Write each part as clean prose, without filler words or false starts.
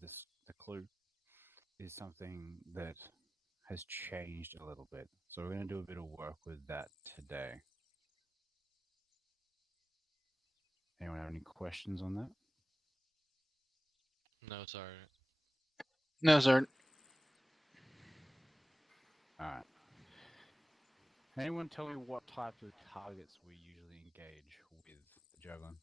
the clue is something that has changed a little bit. So we're going to do a bit of work with that today. Anyone have any questions on that? No, sorry. No, sir. All right. Anyone tell me what types of targets we usually engage with the javelin?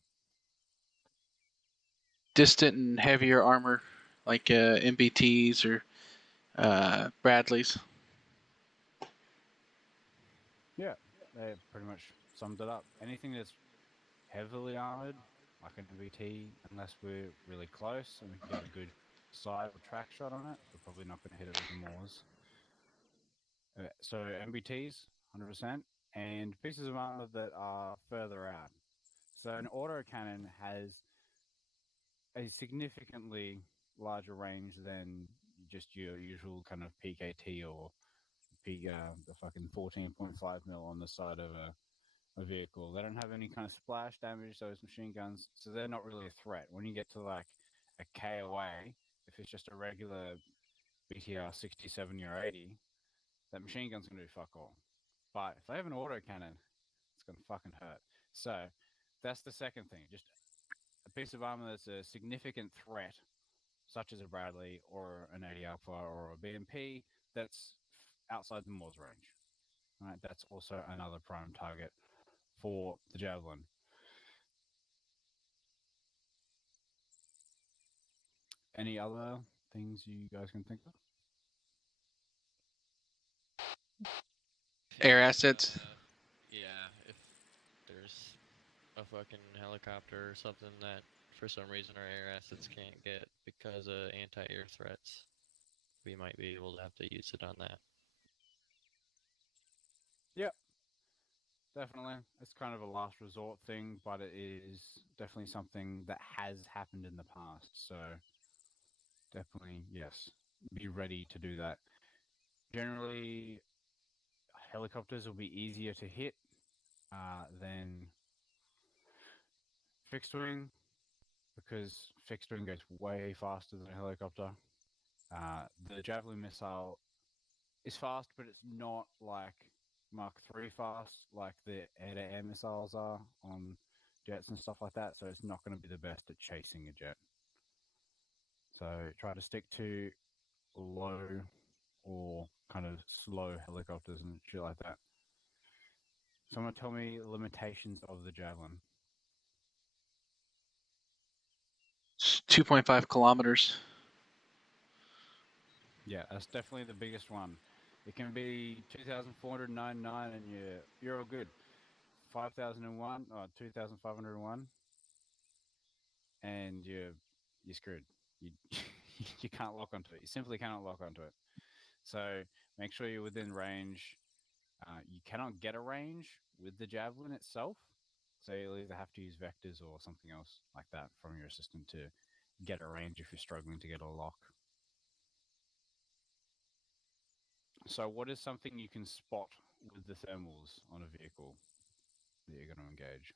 Distant and heavier armor, like MBTs or Bradleys. Yeah, they pretty much summed it up. Anything that's heavily armored, like an MBT, unless we're really close and we can get a good side or track shot on it, we're probably not going to hit it with the Moors. So MBTs, 100%, and pieces of armor that are further out. So an autocannon has a significantly larger range than just your usual kind of PKT or the fucking 14.5 mil on the side of a vehicle. They don't have any kind of splash damage, those machine guns, so they're not really a threat. When you get to like a KOA, if it's just a regular BTR 60, 70, or 80, that machine gun's going to do fuck all. But if they have an autocannon, it's going to fucking hurt. So that's the second thing. Just a piece of armor that's a significant threat, such as a Bradley or an 80 Alpha or a BMP, that's outside the Moors range. Right, that's also another prime target for the javelin. Any other things you guys can think of? Air assets. Yeah, if there's a fucking helicopter or something that for some reason our air assets can't get because of anti-air threats, we might be able to have to use it on that. Yep, definitely. It's kind of a last resort thing, but it is definitely something that has happened in the past. So definitely, yes, be ready to do that. Generally, helicopters will be easier to hit than fixed wing because fixed wing goes way faster than a helicopter. The Javelin missile is fast, but it's not like Mark III fast, like the air-to-air missiles are on jets and stuff like that. So it's not going to be the best at chasing a jet. So try to stick to low or kind of slow helicopters and shit like that. Someone tell me limitations of the Javelin. It's 2.5 kilometers. Yeah, that's definitely the biggest one. It can be 2,499 and you're all good. 5,001 or 2,501 and you're screwed. You you can't lock onto it. You simply cannot lock onto it. So make sure you're within range. You cannot get a range with the javelin itself. So you'll either have to use vectors or something else like that from your assistant to get a range if you're struggling to get a lock. So what is something you can spot with the thermals on a vehicle that you're going to engage?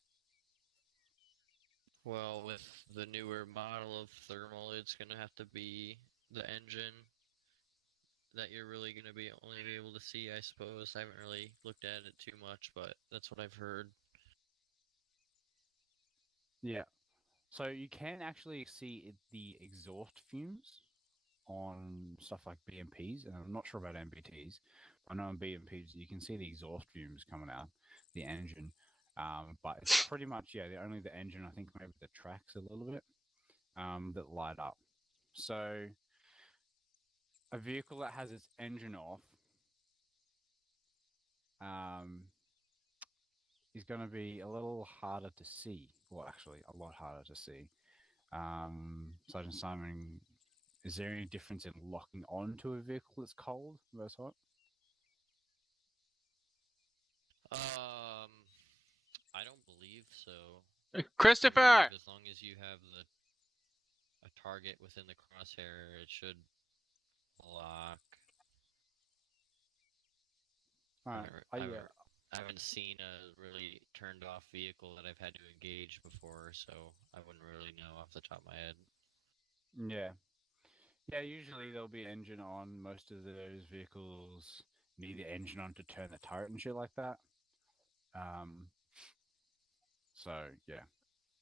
Well, with the newer model of thermal, it's gonna have to be the engine that you're really gonna be only be able to see, I suppose. I haven't really looked at it too much, but that's what I've heard. Yeah. So you can actually see the exhaust fumes on stuff like BMPs, and I'm not sure about MBTs. I know on BMPs you can see the exhaust fumes coming out the engine, but it's pretty much only the engine. I think maybe the tracks a little bit that light up. So a vehicle that has its engine off um, is going to be a little harder to see. Well, actually, a lot harder to see. Sergeant Simon, is there any difference in locking onto a vehicle that's cold versus hot? Um, I don't believe so. I Christopher! believe as long as you have a target within the crosshair, it should lock. All I right. haven't, Are I you, haven't, I haven't seen a really turned off vehicle that I've had to engage before, so I wouldn't really know off the top of my head. yeah. Yeah, usually there'll be engine on. Most of those vehicles need the engine on to turn the turret and shit like that. Um, so yeah,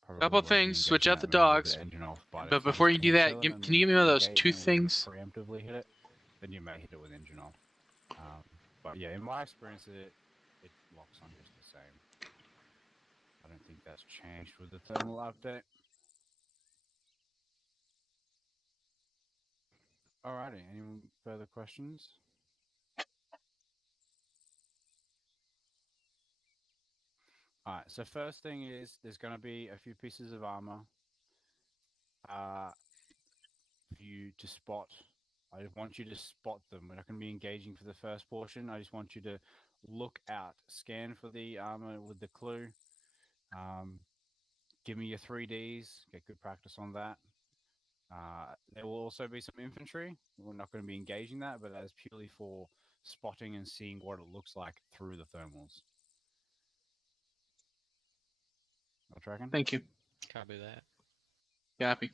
probably Couple won't be things. Switch engaging out that the many with the dogs. engine off. But But if you before just you do can't that, sell it and can you give me one of those engage tooth and want things? to preemptively hit it, then you may hit it with engine off. But yeah, in my experience, it locks on just the same. I don't think that's changed with the thermal update. Alrighty, any further questions? Alright, so first thing is there's going to be a few pieces of armor for you to spot. I want you to spot them. We're not going to be engaging for the first portion. I just want you to look out, scan for the armor with the clue. Give me your 3Ds, get good practice on that. There will also be some infantry. We're not going to be engaging that, but that is purely for spotting and seeing what it looks like through the thermals. I'll tracking. Thank you. Copy that. Copy.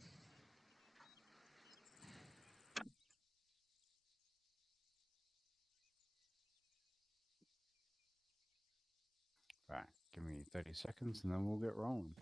Right, give me 30 seconds and then we'll get rolling.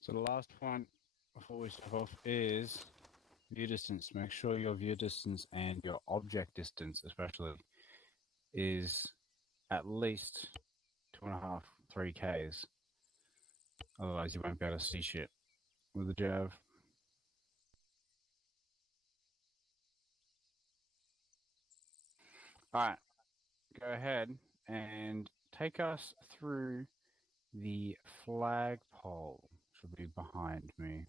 So the last point before we step off is view distance. Make sure your view distance and your object distance, especially, is at least 2.5, 3Ks. Otherwise, you won't be able to see shit with the Jav. All right, go ahead and take us through the flagpole. Should be behind me.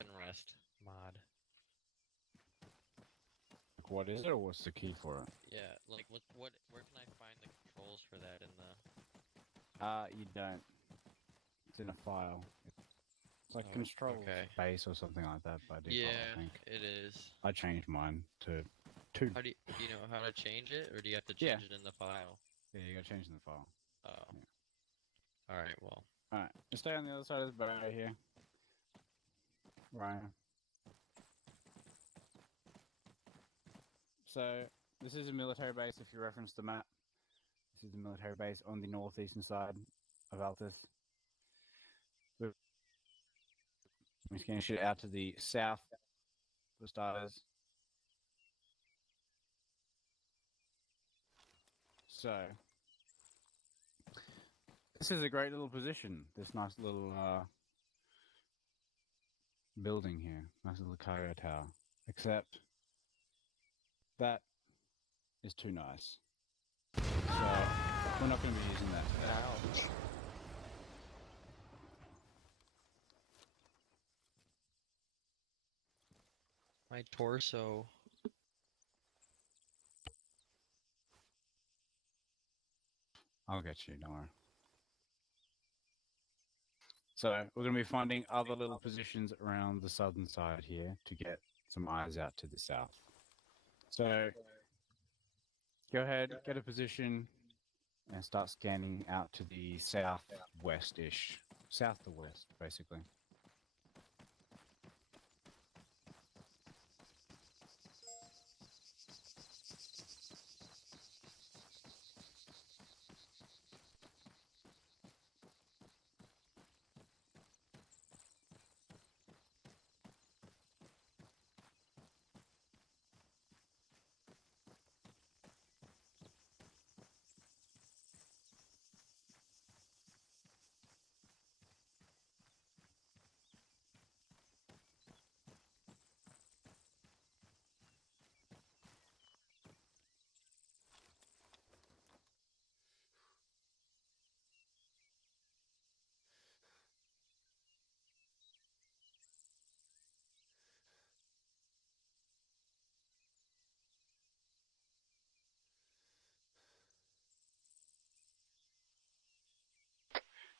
And rest mod. What is it, or what's the key for it? Yeah, like what? Where can I find the controls for that in the? You don't. It's in a file. It's like Oh, control okay. space or something like that by default, Yeah, I think. it is. I changed mine to 2. How do you know how to change it, or do you have to Yeah. change it in the file? Yeah, you gotta change in the file. Oh. Yeah. All right. Well. Alright, stay on the other side of this barrier here. Right. So, this is a military base if you reference the map. This is the military base on the northeastern side of Altus. We're just going to shoot out to the south for starters. So, this is a great little position. This nice little building here. Nice little cargo tower. Except that is too nice. So, we're not going to be using that today. Ow. My torso. I'll get you, don't worry. So we're going to be finding other little positions around the southern side here to get some eyes out to the south. So go ahead, get a position, and start scanning out to the southwest-ish. South to west, basically.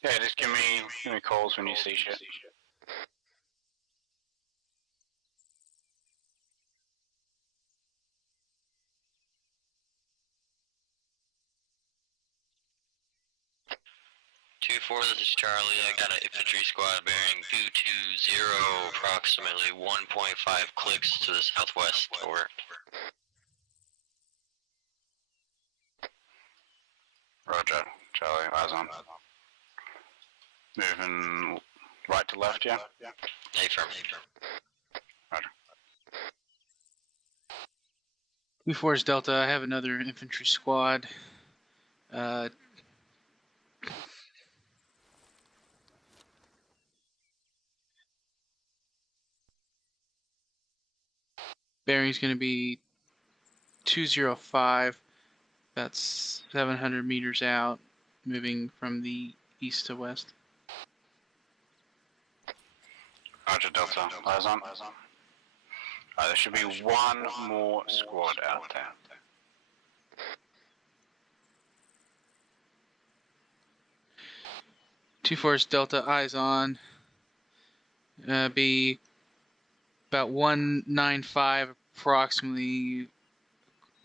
Yeah, just give me calls when you see shit. Two four, this is Charlie. I got an infantry squad bearing 220, approximately 1.5 clicks to the southwest. Over. Roger, Charlie, eyes on. Moving right to left, yeah? Affirm. Roger. 2-4 is Delta. I have another infantry squad. Bearing's going to be 205, about 700 meters out, moving from the east to west. Roger, Delta, eyes on. There should be one more squad out there. 2-4 is Delta, eyes on. Be about 195 approximately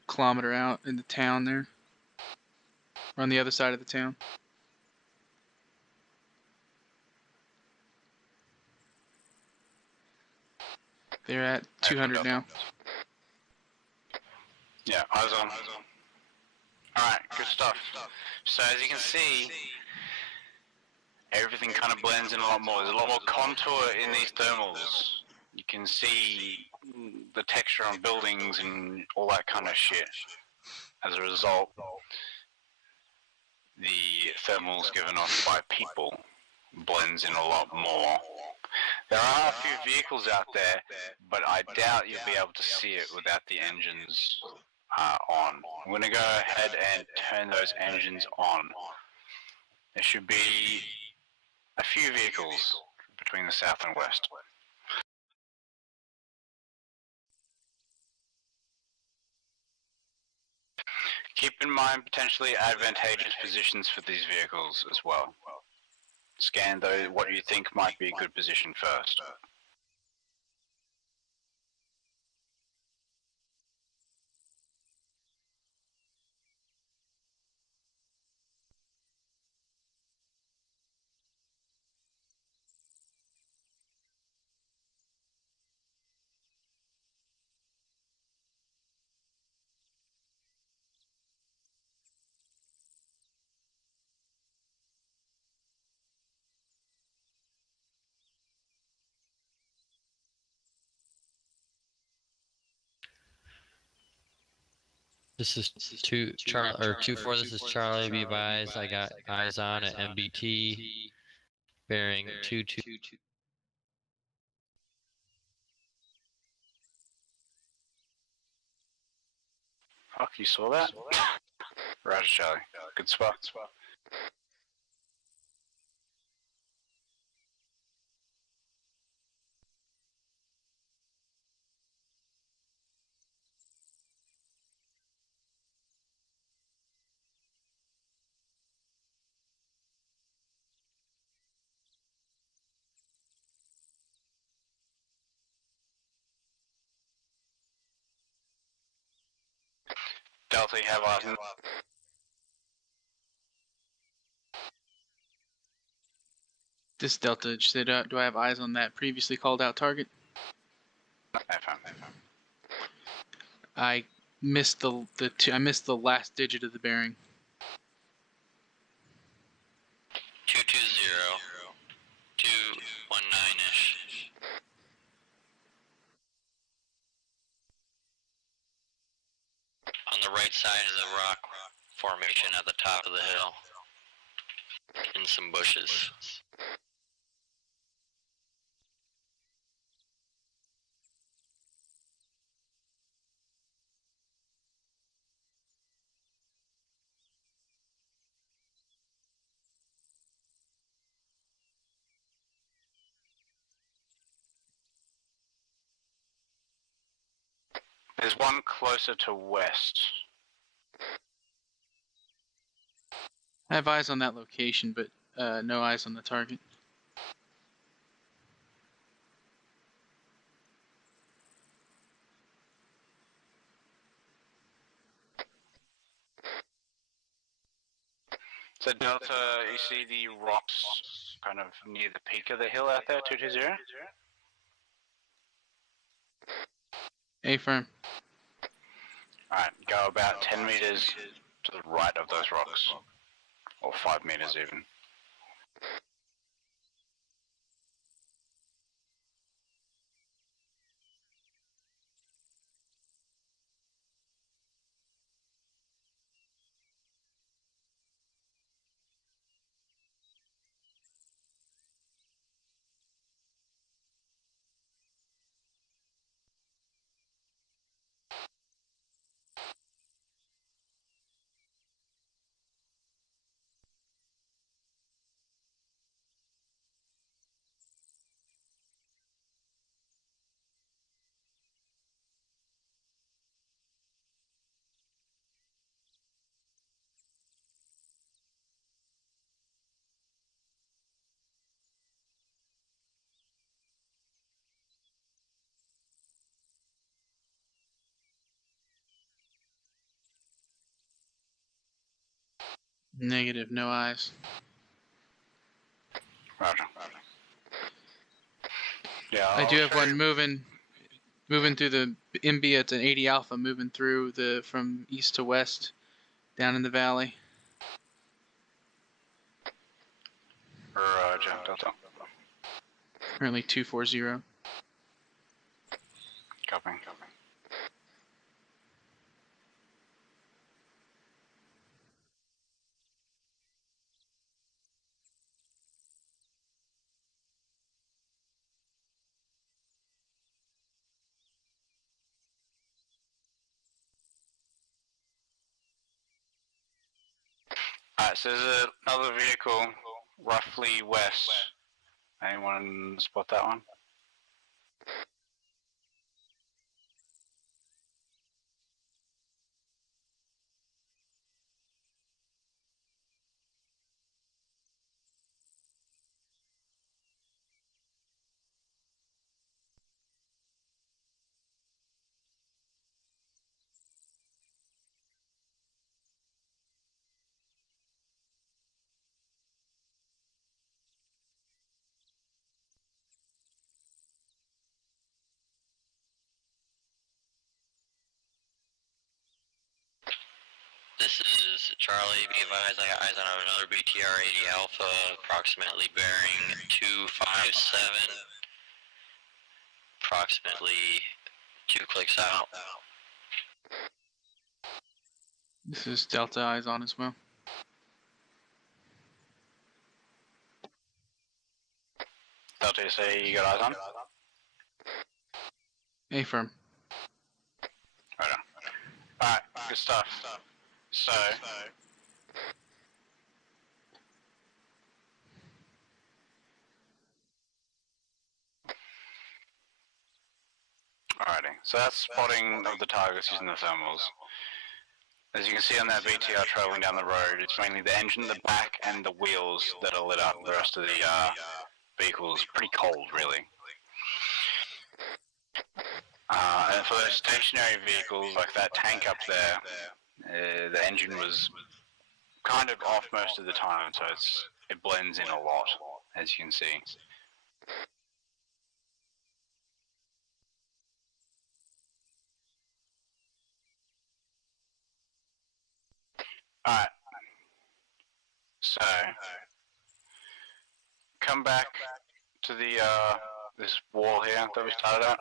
kilometer out in the town there. Or on the other side of the town. They're at 200 now. Yeah, eyes on. Alright, good stuff. So as you can see, everything kind of blends in a lot more. There's a lot more contour in these thermals. You can see the texture on buildings and all that kind of shit. As a result, the thermals given off by people blends in a lot more. There are a few vehicles out there, but I doubt you'll be able to see it without the engines on. I'm going to go ahead and turn those engines on. There should be a few vehicles between the south and west. Keep in mind potentially advantageous positions for these vehicles as well. Scan though what you think might be a good position first. This is 2-4. This is Charlie. Be advised, I got eyes on at MBT, bearing 22. Fuck, you saw that? Roger, Charlie. Good spot. Delta, you have eyes on... This Delta, did you say, do I have eyes on that previously called out target? FM. I missed I missed the last digit of the bearing. 220 219-ish. On the right side is a rock formation at the top of the hill. In some bushes. There's one closer to west. I have eyes on that location, but no eyes on the target. So Delta, you see the rocks kind of near the peak of the hill out there, 220? Affirm. Alright, go about 10 meters to the right of those rocks. Or 5 meters even. Negative, no eyes. Roger. Yeah, I do have one moving through the MB at an 80 Alpha, moving through from east to west, down in the valley. Roger, Delta. Currently 240. Copy. Alright, so there's another vehicle roughly west. Anyone spot that one? This is Charlie, be advised I got eyes on another BTR 80 Alpha, approximately bearing 257, approximately 2 clicks out. This is Delta, eyes on as well. Delta, you say you got eyes on? Affirm. Right on. Alright, good stuff. So, alrighty, so that's spotting of the targets using the thermals. As you can see on that VTR traveling down the road, it's mainly the engine, the back, and the wheels that are lit up. The rest of the vehicle's pretty cold, really. And for those stationary vehicles, like that tank up there, The engine was kind of off most of the time, so it blends in a lot, as you can see. Alright, so come back to the this wall here that we started at.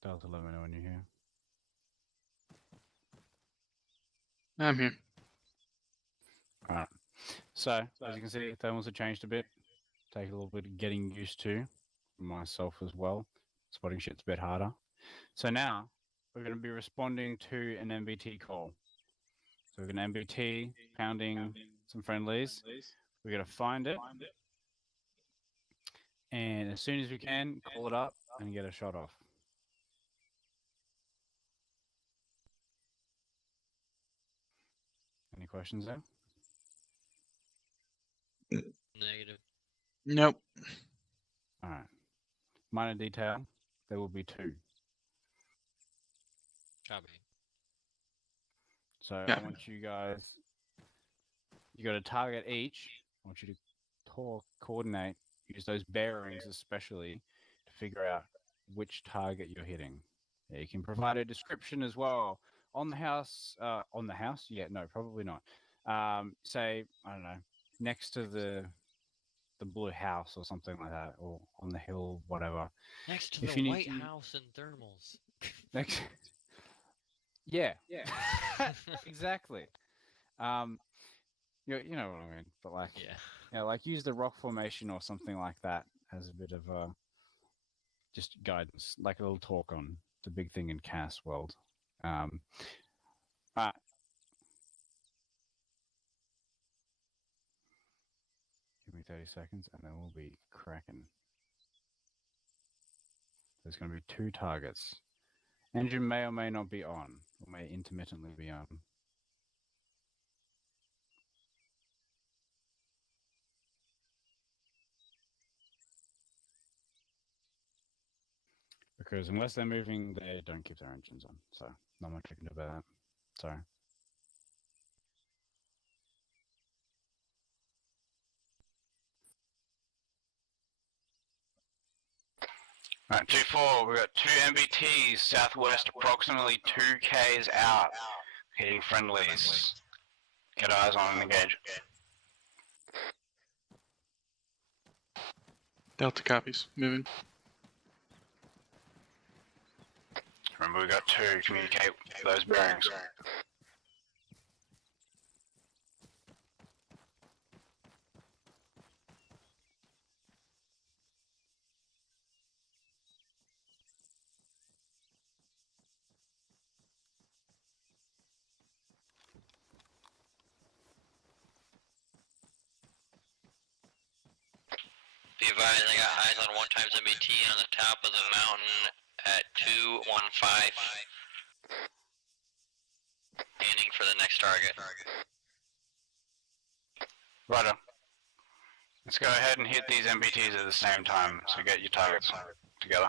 Delta, let me know when you're here. I'm here. Alright. So, as you can see, thermals have changed a bit. Take a little bit of getting used to. Myself as well. Spotting shit's a bit harder. So now, we're going to be responding to an MBT call. So we're going to MBT, pounding some friendlies. We're going to find it. And as soon as we can, call it up and get a shot off. Any questions there? Negative. Nope. All right. Minor detail, there will be 2. Copy. So Yeah. I want you guys, you got to target each. I want you to talk, coordinate, use those bearings especially to figure out which target you're hitting. Yeah, you can provide a description as well on the house. Yeah, no, probably not. Say, I don't know, next to the blue house or something like that, or on the hill, whatever. Next to If the you need White to- House and thermals. Next, yeah, exactly. You know what I mean, but like, Yeah. like use the rock formation or something like that as a bit of just guidance, like a little talk on the big thing in Cass world. Right. Give me 30 seconds and then we'll be cracking. There's going to be 2 targets. Engine may or may not be on, or may intermittently be on. Because unless they're moving, they don't keep their engines on. So not much I can do about that. Sorry. Alright, 2-4, we've got 2 MBTs southwest, approximately 2 Ks out, hitting friendlies. Get eyes on and engage. Delta copies. Moving. Remember, we got 2, communicate those bearings. Be advised, I got eyes on 1 times MBT on the top of the mountain at 215. Aiming for the next target. Righto. Let's go ahead and hit these MBTs at the same time, so get your targets together.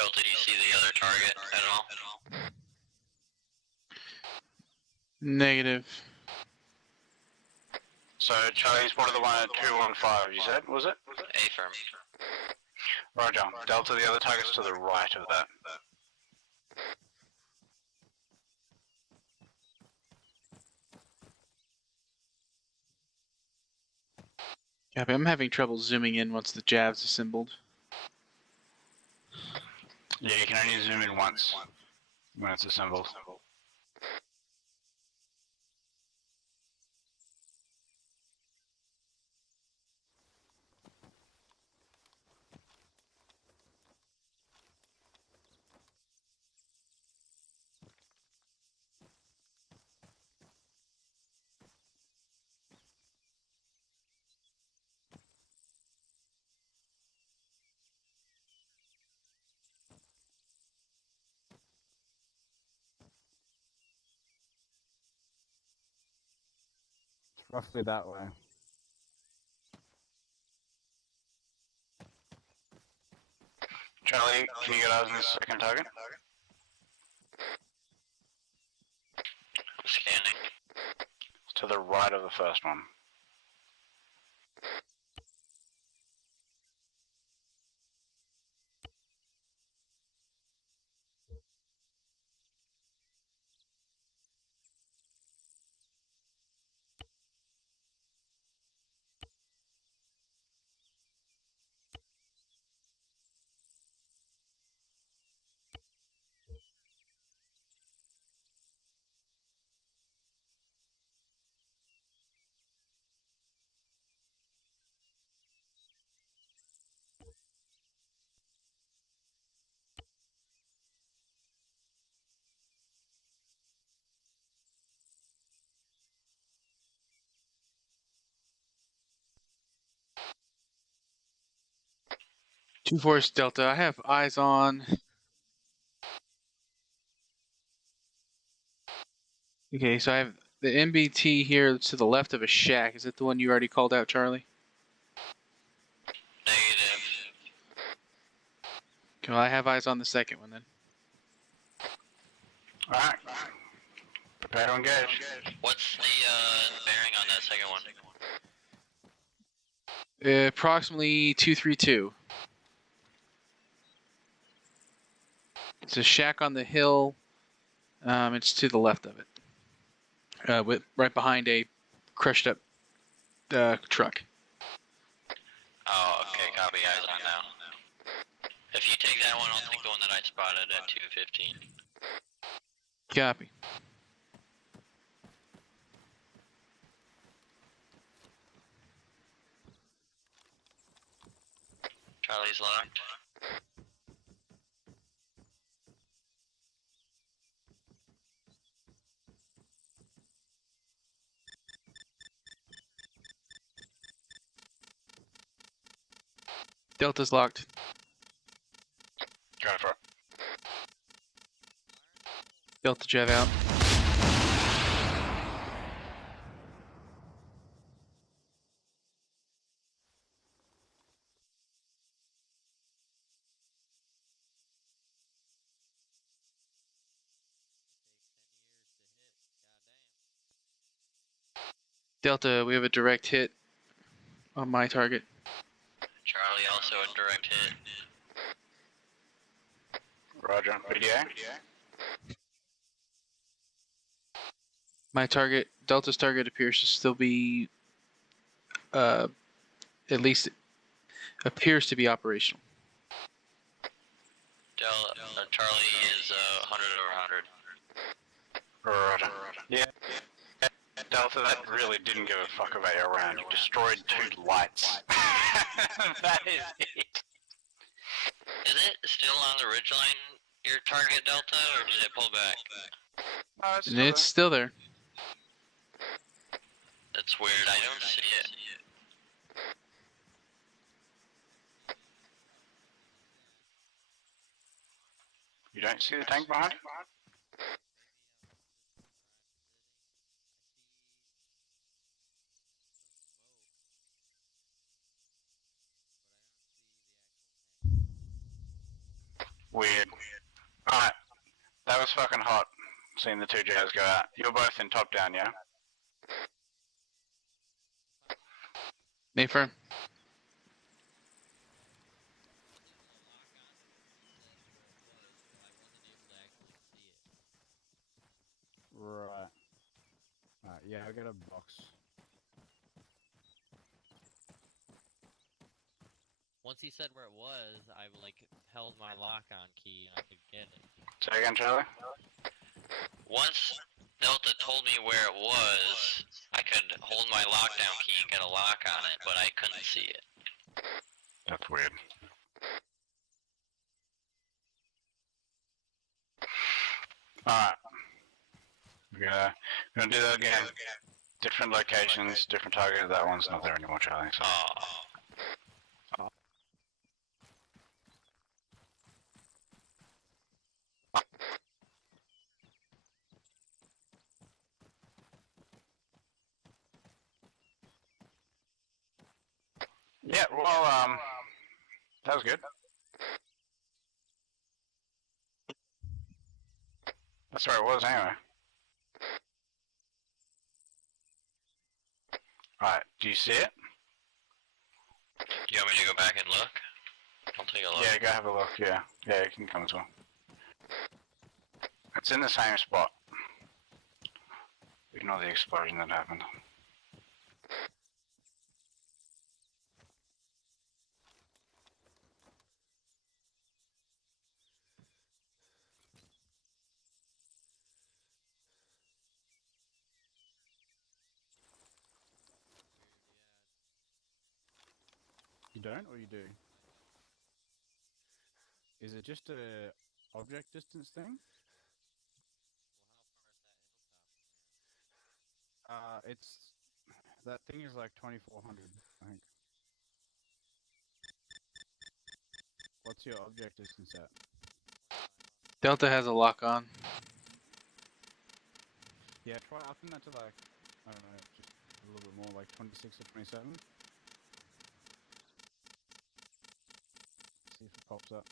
Delta, do you see the other target at all? Negative. So Charlie spotted the one at 215. You said, was it? Affirm. Roger. Delta, the other target's to the right of that. Yeah, but I'm having trouble zooming in once the jab's assembled. Yeah, you can only zoom in once when it's assembled. Roughly that way. Charlie, can you get eyes on this second target? I'm scanning. To the right of the first one. Two Force Delta, I have eyes on. Okay, so I have the MBT here to the left of a shack. Is it the one you already called out, Charlie? Negative. Okay, well, I have eyes on the second one then. Alright. Prepare to engage. What's the bearing on that second one? Approximately 232. It's a shack on the hill. It's to the left of it. Right behind a crushed up truck. Oh, okay, copy, eyes on now. If you take that one, I'll take the one that I spotted at 215. Copy. Charlie's locked. Delta's locked. Go for it. Delta Jev out. Delta, we have a direct hit on my target. Charlie also a direct hit. Roger. BDA? My target, Delta's target appears to still be, at least appears to be operational. Charlie is 100 over 100. Roger. Yeah. Delta, that really didn't give a fuck about your round. You destroyed 2 lights. That is it. Is it still on the ridgeline, your target Delta, or did it pull back? No, it's And still it's still there. That's weird, I don't see it. You don't see the tank behind? Weird. Alright, that was fucking hot. Seeing the two Jazz go out. You're both in top down, yeah? Mayfair. Right. Alright, yeah, I'll get a box. Once he said where it was, I like held my lock-on key and I could get it. Say again, Charlie? Once Delta told me where it was, I could hold my lockdown key and get a lock on it, but I couldn't see it. That's weird. Alright. We're gonna do that again. Different locations, different target. That one's not there anymore, Charlie. So. Yeah, well, that was good. That's where it was anyway. Alright, do you see it? You want me to go back and look? I'll take a look. Yeah, go have a look, yeah. Yeah, you can come as well. It's in the same spot. Ignore the explosion that happened. You don't, or you do? Is it just a object distance thing? It's that thing is like 2400, I think. What's your object distance at? Delta has a lock on. Yeah, try upping that to like, I don't know, just a little bit more, like 26 or 27. See if it pops up.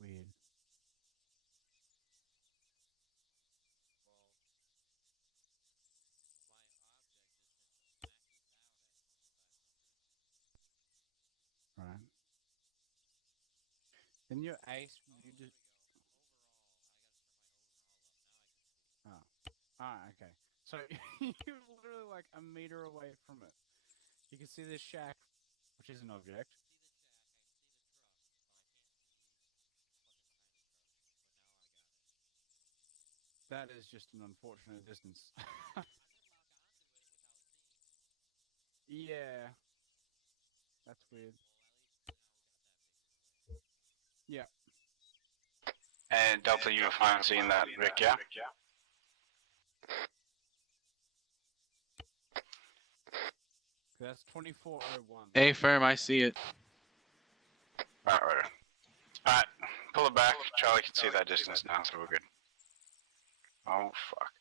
Weird. Right. Then your ace, you just. Oh. Ah, okay. So you're literally like a meter away from it. You can see this shack, which is an object. That is just an unfortunate distance. Yeah. That's weird. Yeah. And Delta, you were fine seeing that, Rick, yeah? That's 2401. A firm, I see it. Alright, Alright, pull it back. Charlie can see that distance now, so we're good. Oh, fuck.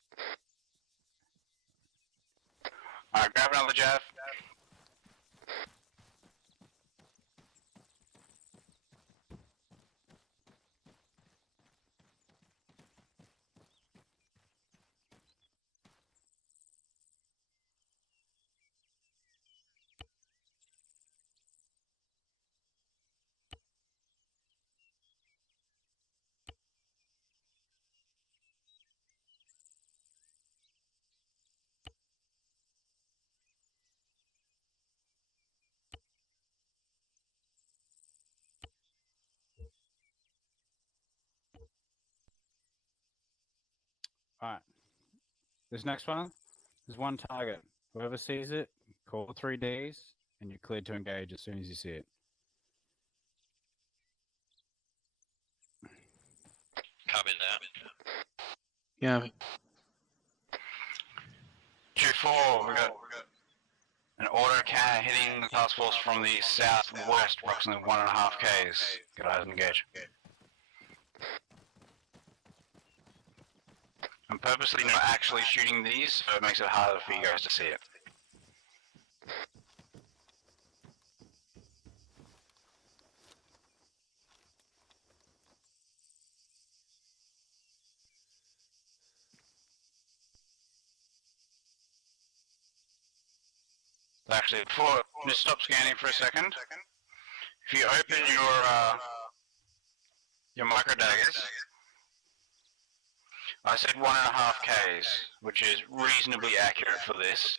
Alright, grab another Jav. Alright. This next one, there's one target. Whoever sees it, call 3Ds, and you're cleared to engage as soon as you see it. Copy that. Yeah. 2-4, we got An auto cannon hitting the task force from the southwest, approximately 1.5 Ks. Good eyes engage. I'm purposely not actually shooting these, so it makes it harder for you guys to see it. Actually, before, just stop scanning for a second. If you open your micro daggers, I said 1.5 Ks, which is reasonably accurate for this.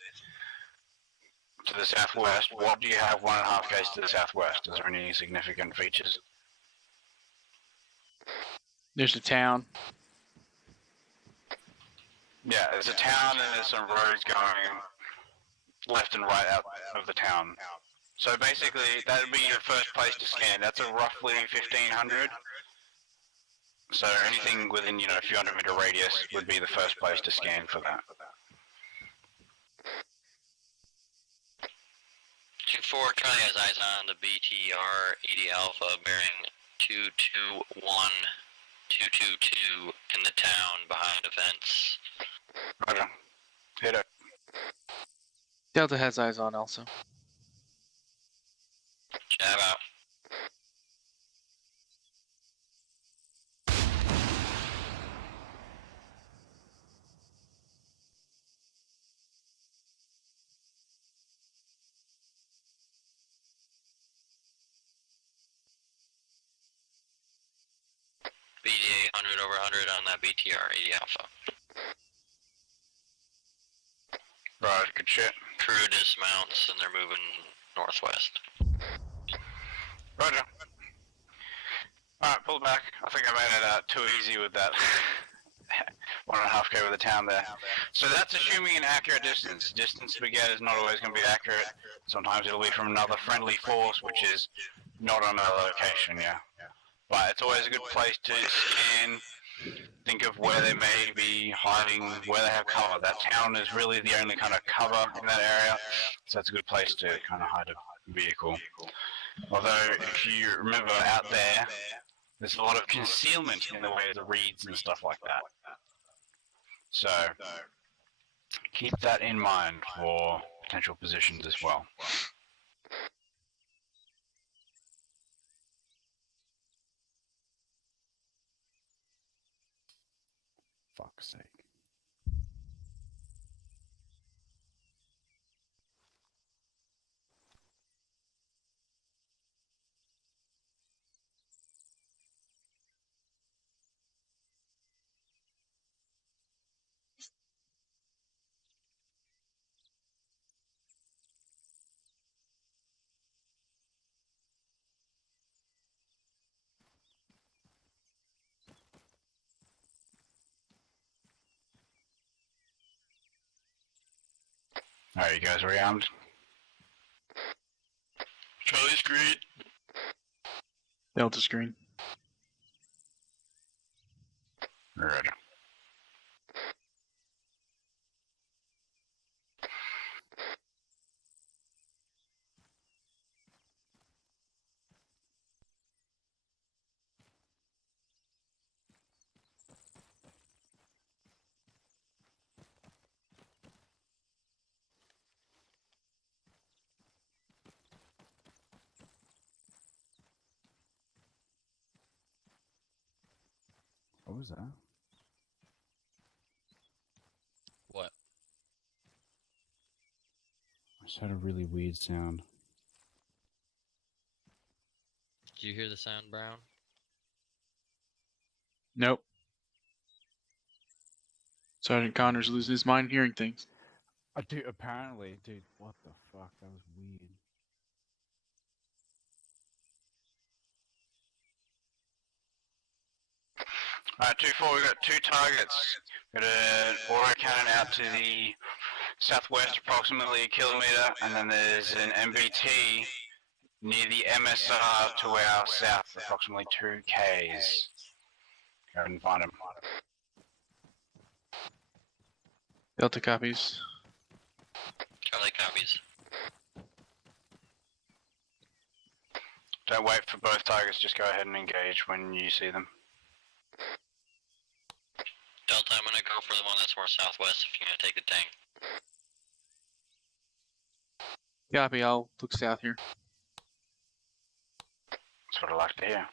To the southwest, what do you have 1.5 Ks to the southwest? Is there any significant features? There's a town. Yeah, there's a town and there's some roads going left and right out of the town. So basically, that would be your first place to scan. That's a roughly 1500. So anything within, a few hundred meter radius would be the first place to scan for that. 2-4, Charlie has eyes on the BTR 80 Alpha bearing 221-222 in the town behind a fence. Roger. Hit it. Delta has eyes on also. Jab out. BDA 100 over 100 on that BTR 80 Alpha. Right, good shit. Crew dismounts and they're moving northwest. Roger. Alright, pull back. I think I made it too easy with that 1.5 K with the town there. So that's assuming an accurate distance. Distance we get is not always going to be accurate. Sometimes it'll be from another friendly force, which is not on our location, yeah. But it's always a good place to scan, think of where they may be hiding, where they have cover. That town is really the only kind of cover in that area, so it's a good place to kind of hide a vehicle. Although, if you remember out there, there's a lot of concealment in the way of the reeds and stuff like that. So, keep that in mind for potential positions as well. Fuck's sake. Alright, you guys rearmed? Charlie's green. Delta's green. Roger. What was that? What? I just had a really weird sound. Did you hear the sound, Brown? Nope. Sergeant Connor's losing his mind hearing things. I do, apparently. Dude, what the fuck? That was weird. Alright, 2-4, we've got 2 targets. Got an auto cannon out to the southwest, approximately a kilometer, and then there's an MBT near the MSR to our south, approximately 2 Ks. Go ahead and find him. Delta copies. Charlie copies. Don't wait for both targets, just go ahead and engage when you see them. Delta, I'm gonna go for the one that's more southwest if you're gonna take the tank. Copy, I'll look south here. That's what I like to hear.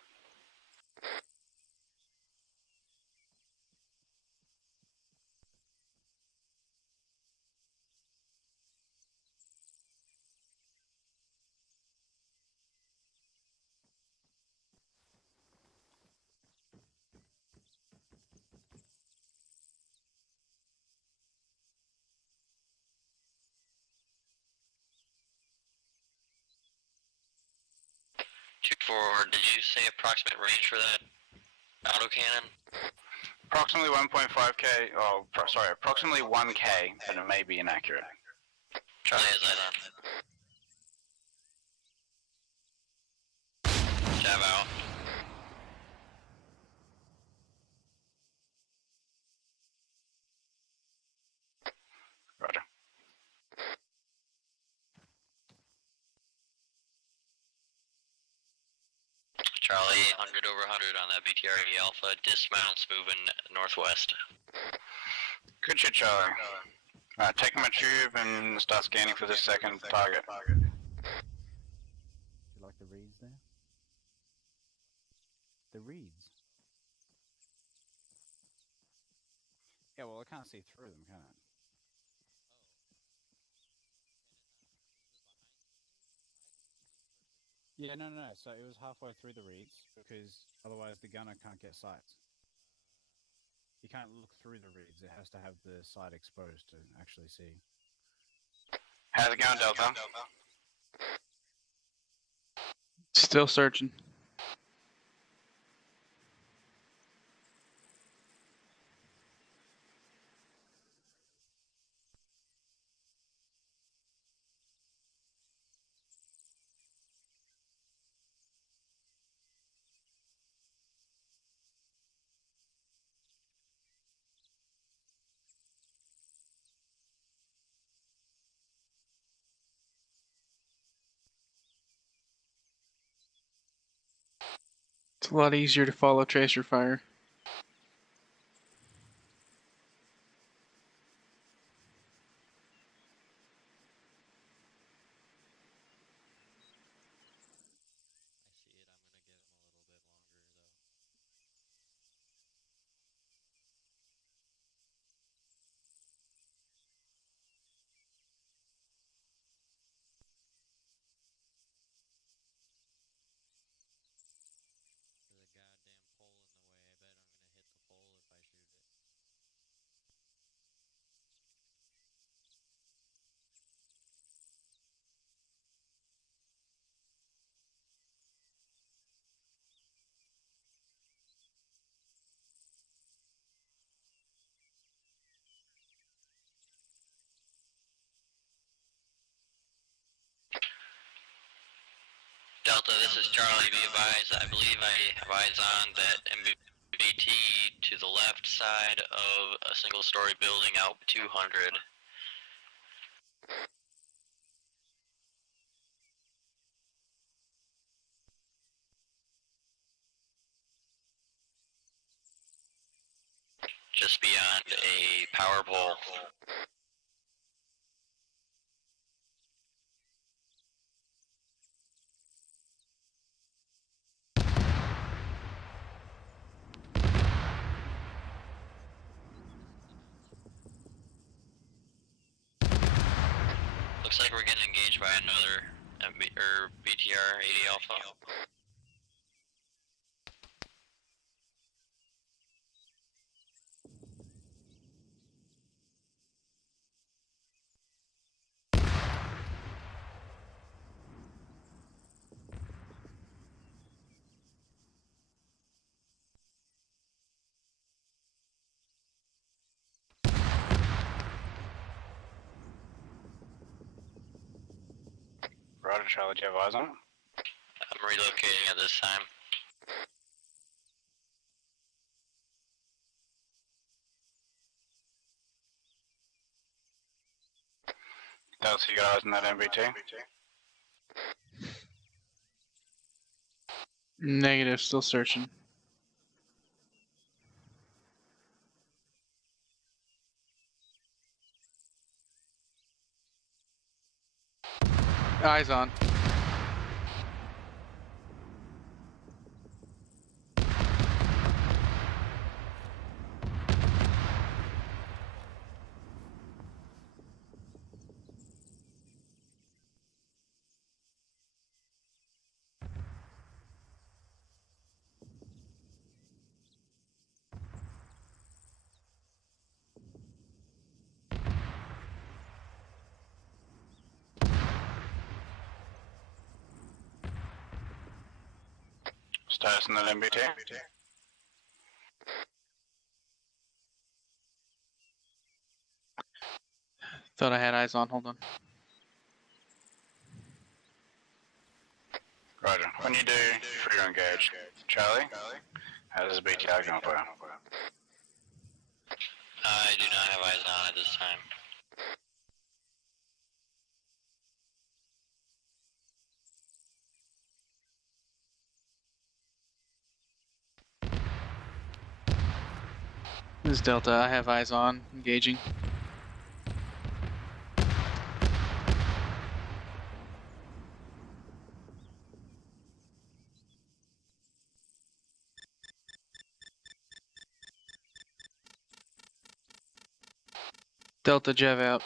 Did you say approximate range for that autocannon? Approximately 1.5k, oh, sorry, approximately 1k, but it may be inaccurate. Charlie has that on. Jab out. Roger. Charlie, 100 over 100 on that BTRE Alpha. Dismounts moving northwest. Good shit, Charlie. Take my tube and start scanning for this second target. Do you like the reeds there? The reeds? Yeah, well, I can't see through them, can I? Yeah, no. So it was halfway through the reeds because otherwise the gunner can't get sights. You can't look through the reeds. It has to have the sight exposed to actually see. How's it going, Delta? Still searching. It's a lot easier to follow tracer fire. Delta, this is Charlie. Be advised, I believe I have eyes on that MBT to the left side of a single-story building out 200. Just beyond a power pole. Looks like we're getting engaged by another BTR 80 Alpha. Roger, Charlie, do you have eyes on it? I'm relocating at this time. Delta, you got eyes on that MBT? Negative, still searching. Eyes on. Status in the MBT. Thought I had eyes on. Hold on. Roger. When you do, you're free to engage. Charlie, how does the BTR going for you? I do not have eyes on at this time. This is Delta. I have eyes on. Engaging. Delta Jev out.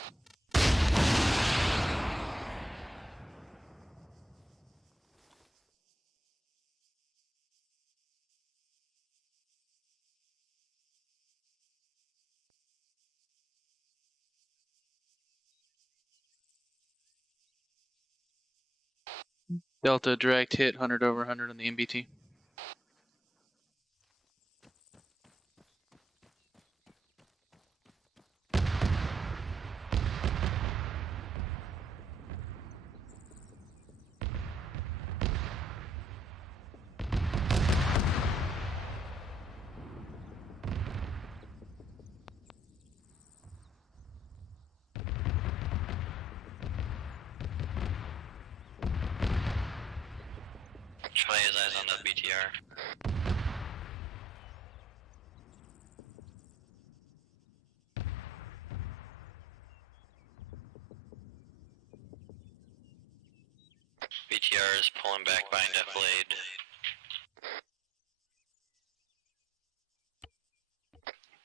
Delta direct hit 100 over 100 on the MBT. Charlie has eyes on the BTR. BTR is pulling back behind F-Blade.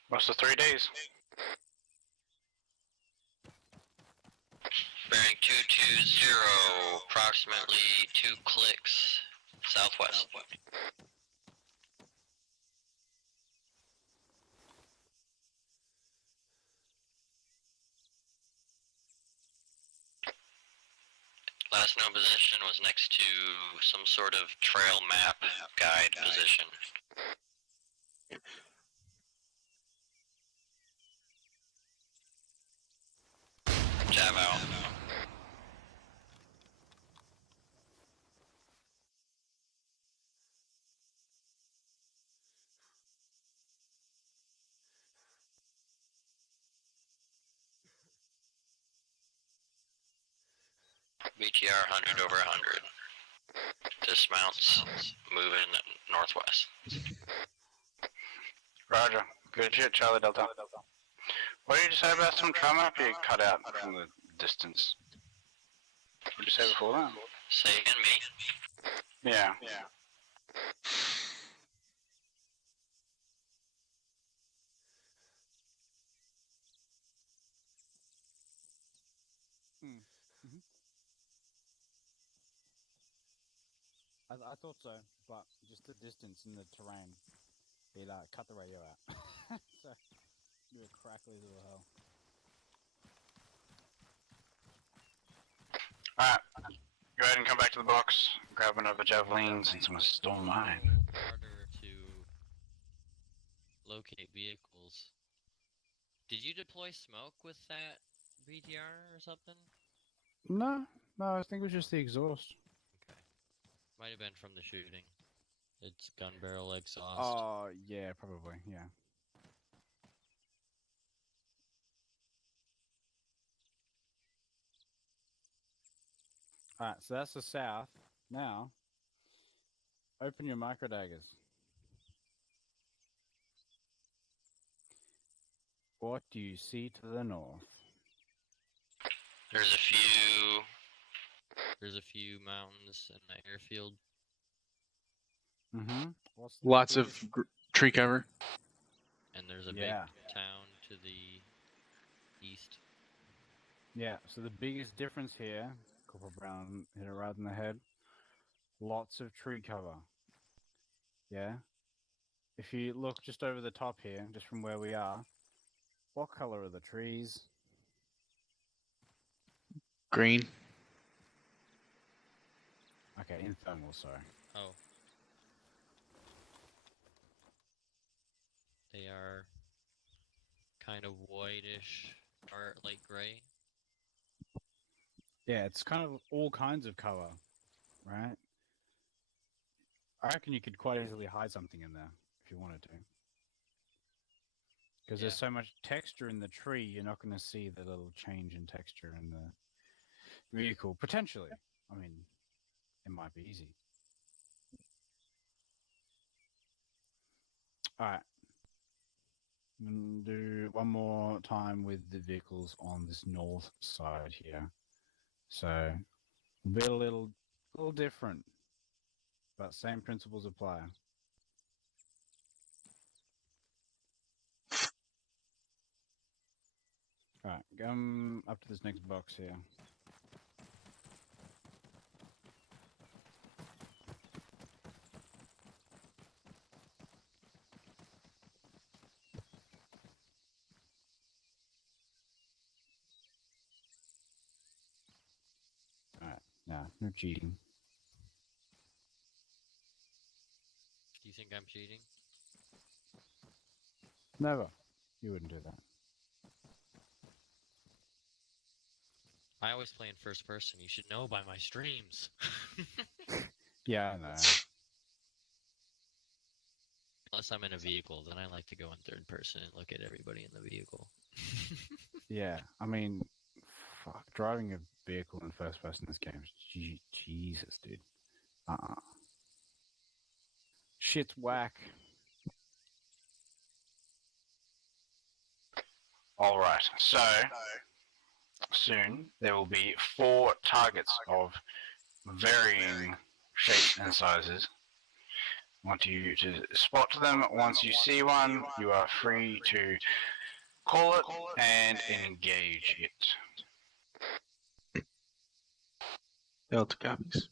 What's the 3Ds? Bearing 220, approximately 2 clicks southwest. Last known position was next to some sort of trail map guide position. Jab out. BTR 100 over 100. Dismounts, moving northwest. Roger. Good shit, Charlie Delta. What did you say about some trauma? You cut out from the distance. What did you say before that? Say again, me? Yeah. I thought so, but just the distance and the terrain, it cut the radio out. So you were crackly as all hell. Alright. Go ahead and come back to the box. Grab another javelins and some storm mine. Harder to locate vehicles. Did you deploy smoke with that BTR or something? No, I think it was just the exhaust. Okay. Might have been from the shooting. It's gun barrel exhaust. Oh, yeah, probably, yeah. Alright, so that's the south. Now, Open your micro daggers. What do you see to the north? There's a few mountains and an airfield. Mm-hmm. What's the Lots biggest- of tree cover. And there's a Yeah. big town to the east. Yeah, so the biggest difference here, Corporal Brown hit it right in the head. Lots of tree cover. Yeah. If you look just over the top here, just from where we are, what color are the trees? Green. Okay, in thermal, sorry. Oh. They are kind of whitish or light gray. Yeah, it's kind of all kinds of color, right? I reckon you could quite easily hide something in there if you wanted to. Because there's so much texture in the tree, you're not going to see the little change in texture in the vehicle. Potentially. I mean, it might be easy. Alright. Do one more time with the vehicles on this north side here. So, be a little different, but same principles apply. Alright, come up to this next box here. Alright, nah, no cheating. Do you think I'm cheating? Never. You wouldn't do that. I always play in first person. You should know by my streams. Yeah, I know. Unless I'm in a vehicle, then I like to go in third person and look at everybody in the vehicle. Yeah, I mean, fuck, driving a vehicle in first person in this game is Jesus, dude. Shit's whack. Alright, so soon there will be 4 targets of varying shapes and sizes. I want you to spot them. Once you see one, you are free to call it and engage it. Delta copies.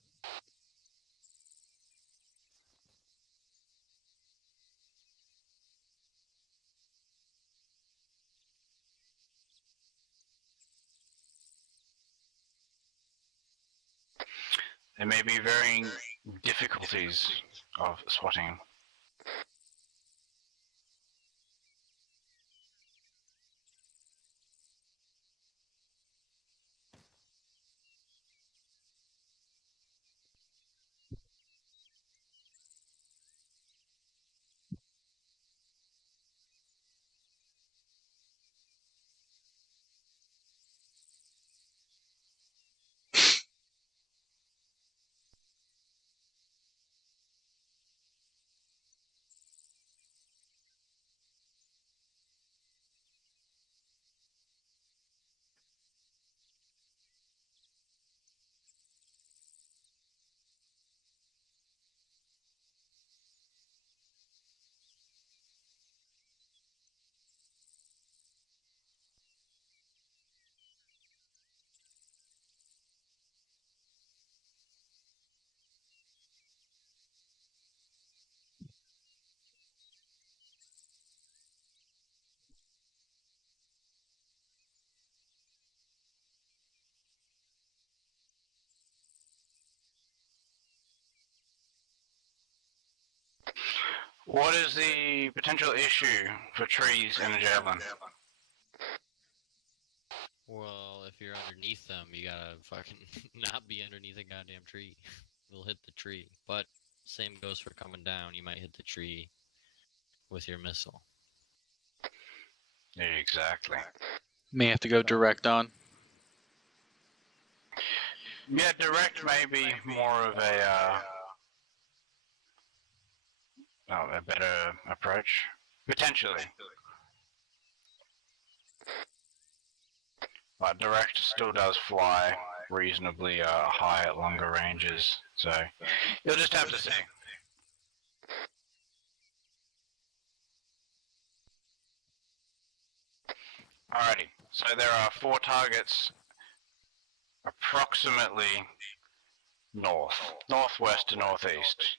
There may be varying difficulties of spotting. What is the potential issue for trees in a javelin? Well, if you're underneath them, you gotta fucking not be underneath a goddamn tree. They'll hit the tree. But same goes for coming down. You might hit the tree with your missile. Exactly. May have to go direct on. Yeah, direct may be more of a a better approach? Potentially. But direct still does fly reasonably high at longer ranges, so you'll just have to see. Alrighty, so there are 4 targets approximately northwest to northeast.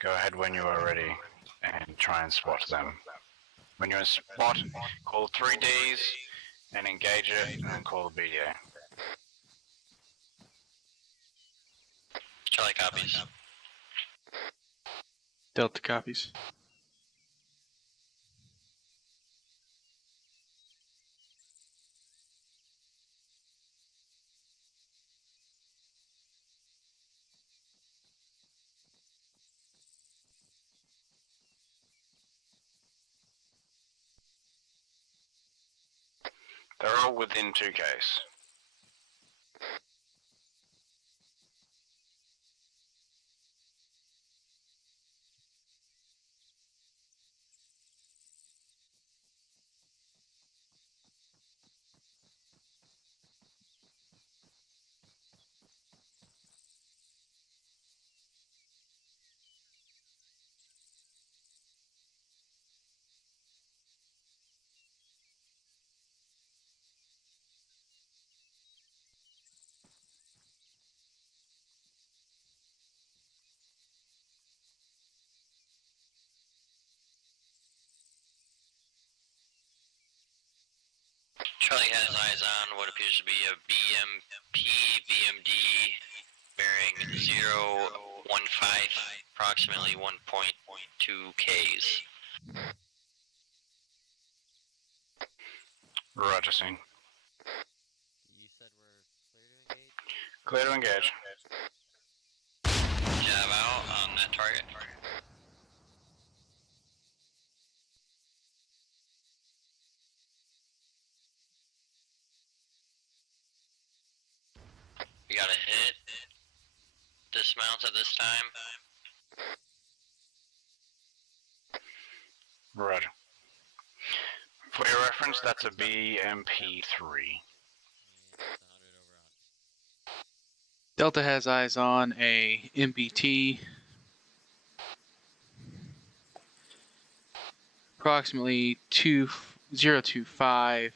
Go ahead when you are ready and try and spot them. When you're in spot, call 3Ds and engage it, and then call the BDA. Charlie copies. Delta copies. They're all within 2Ks. Charlie has eyes on what appears to be a BMP, BMD, bearing 015, approximately 1.2 Ks. Roger, scene. You said we're clear to engage? Clear to engage. Jab out on that target. We got a hit. Dismounts at this time. Roger. For your reference, that's a BMP3. Delta has eyes on a MBT. Approximately 025.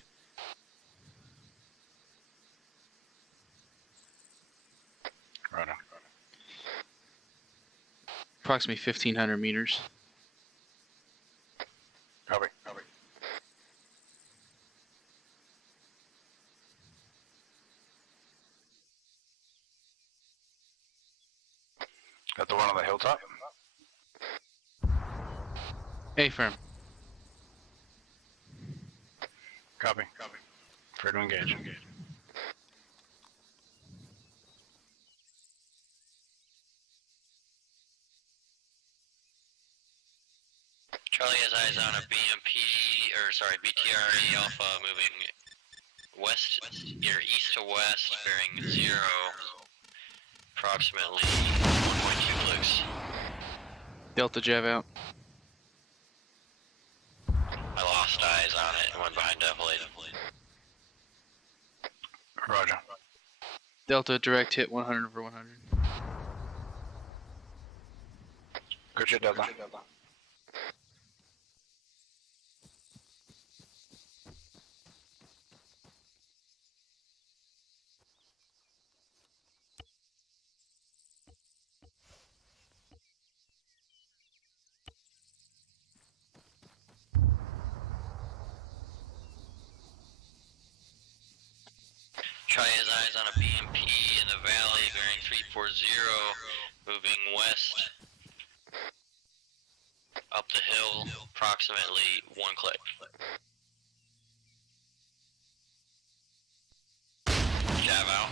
Roger. Approximately 1,500 meters. Copy. Copy. Got the one on the hilltop? Affirm. Copy. Copy. Free to engage. Charlie has eyes on a BTRE Alpha moving west, or east to west, bearing 0, approximately 1.2 clicks. Delta Jav out. I lost eyes on it and went behind defilade. Roger. Delta direct hit 100 over 100. Good shit, Delta. Charlie has eyes on a BMP in the valley bearing 340, moving west up the hill, approximately 1 click. Jab out.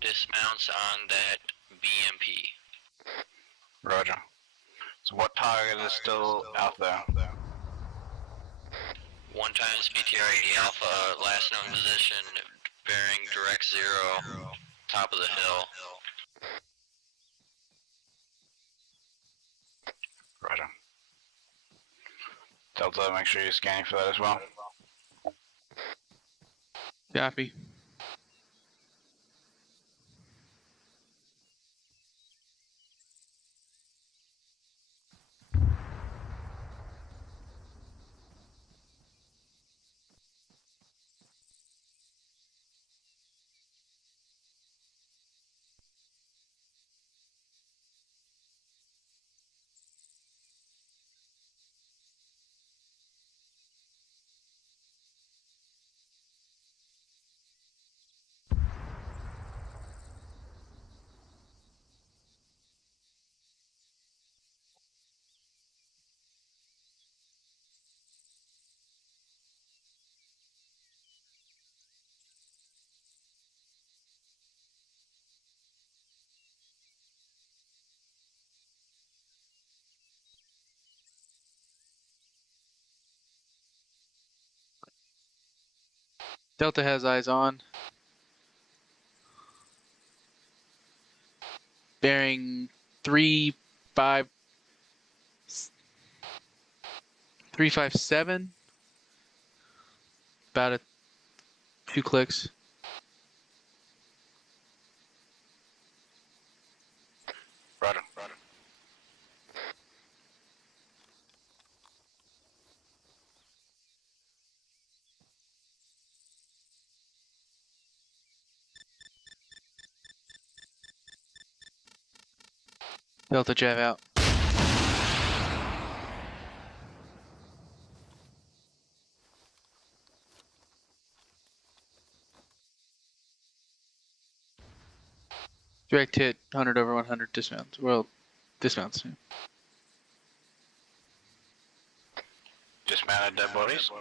Dismounts on that BMP. Roger. So what target is still out there? 1 times BTR-80 Alpha, last known position, bearing direct 0, top of the hill. Roger. Delta, make sure you're scanning for that as well. Copy. Delta has eyes on. Bearing 357. About a 2 clicks. Roger. Roger. Delta Jav out. Direct hit, 100 over 100 dismounts. Well, dismounts. Yeah. Dismounted dead bodies.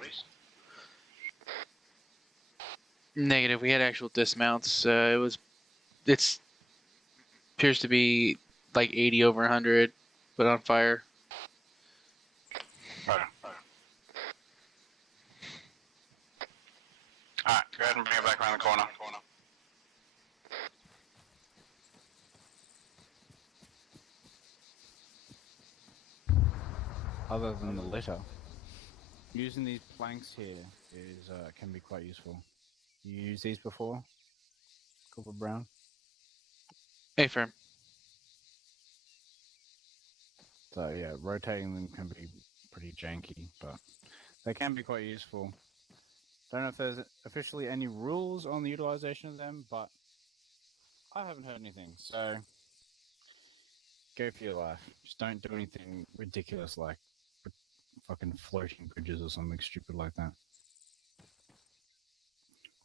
Negative. We had actual dismounts. It's appears to be like 80 over 100, but on fire. Roger. Roger. Alright, go ahead and bring it back around the corner. Other than the litter, using these planks here is can be quite useful. You used these before, Cooper Brown? Affirm. So yeah, rotating them can be pretty janky, but they can be quite useful. Don't know if there's officially any rules on the utilization of them, but I haven't heard anything. So go for your life. Just don't do anything ridiculous like fucking floating bridges or something stupid like that.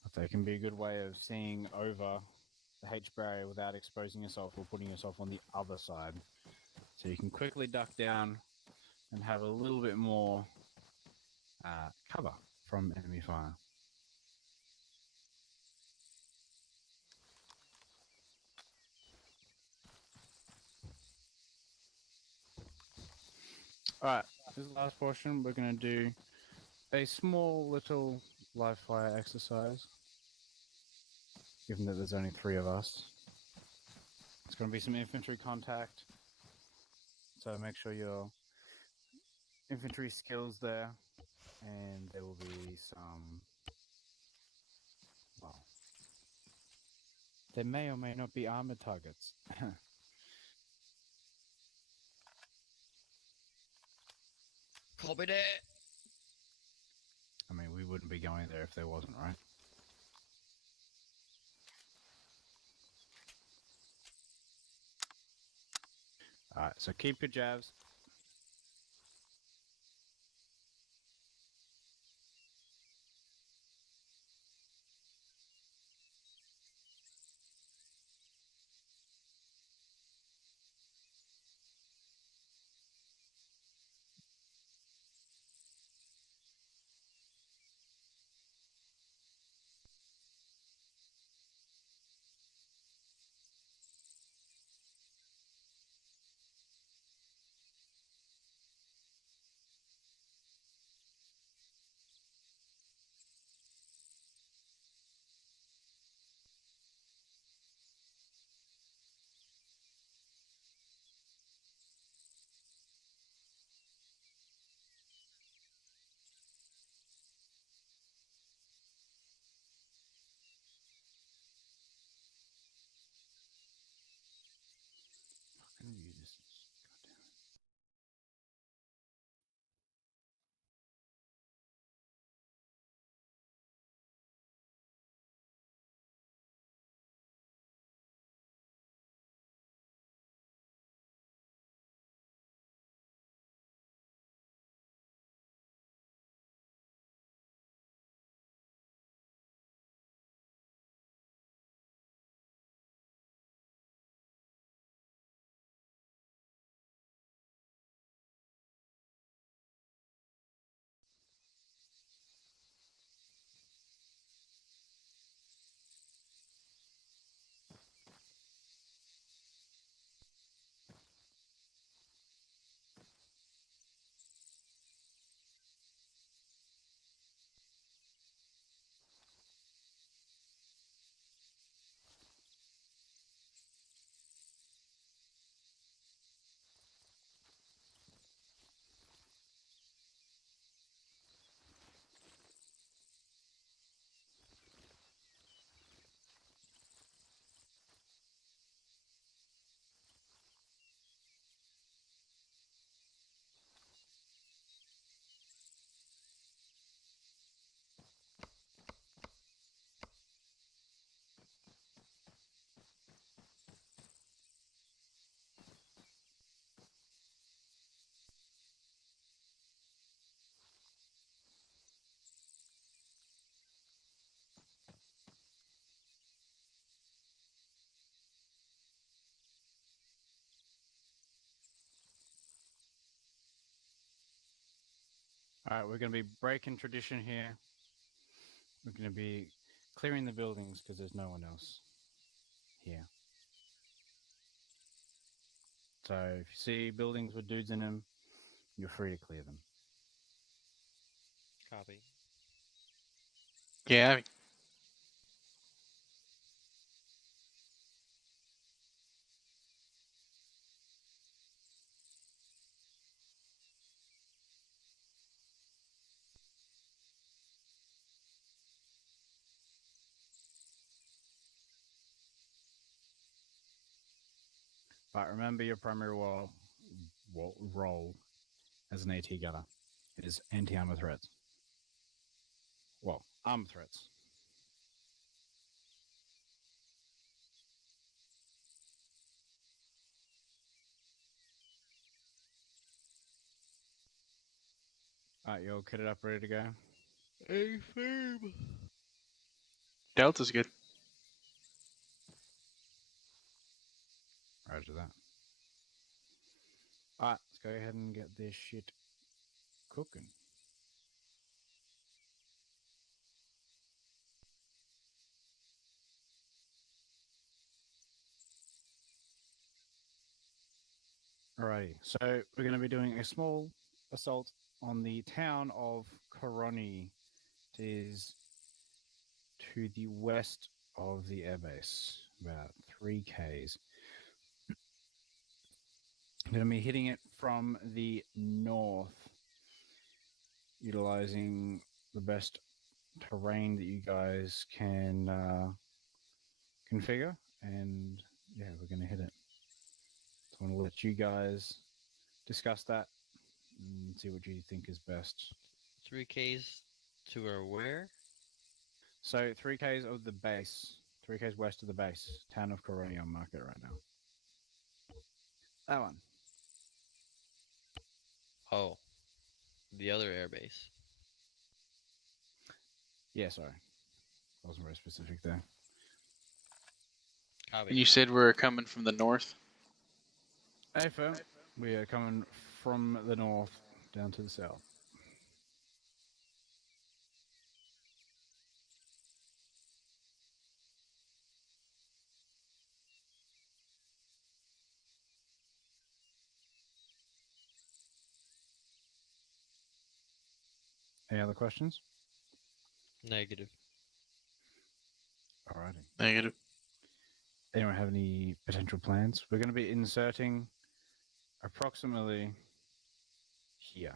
But they can be a good way of seeing over the H barrier without exposing yourself or putting yourself on the other side. So you can quickly duck down and have a little bit more cover from enemy fire. Alright, this last portion we're going to do a small little live fire exercise, given that there's only 3 of us. It's going to be some infantry contact, so make sure your infantry skills there, and there will be some, well, there may or may not be armored targets. Copy that. I mean, we wouldn't be going there if there wasn't, right? Alright, so keep your jabs. All right, we're going to be breaking tradition here. We're going to be clearing the buildings because there's no one else here. So if you see buildings with dudes in them, you're free to clear them. Copy. Yeah, But remember, your primary role as an AT gunner is anti-armor threats. Well, armor threats. All right, you all kitted up, ready to go? A firm. Delta's good. Roger that. All right, let's go ahead and get this shit cooking. Alrighty, so we're going to be doing a small assault on the town of Koroni. It is to the west of the airbase, about 3 Ks. I'm going to be hitting it from the north, utilizing the best terrain that you guys can configure, and yeah, we're going to hit it. So I'm going to let you guys discuss that and see what you think is best. 3Ks to our where? So 3 Ks of the base, 3 Ks west of the base, town of Coroni on market right now. That one. Oh, the other airbase. Yeah, sorry. I wasn't very specific there. And Copy. you said we're coming from the north. Hey, firm. We are coming from the north down to the south. Any other questions? Negative. Alrighty. Negative. Anyone have any potential plans? We're going to be inserting approximately here.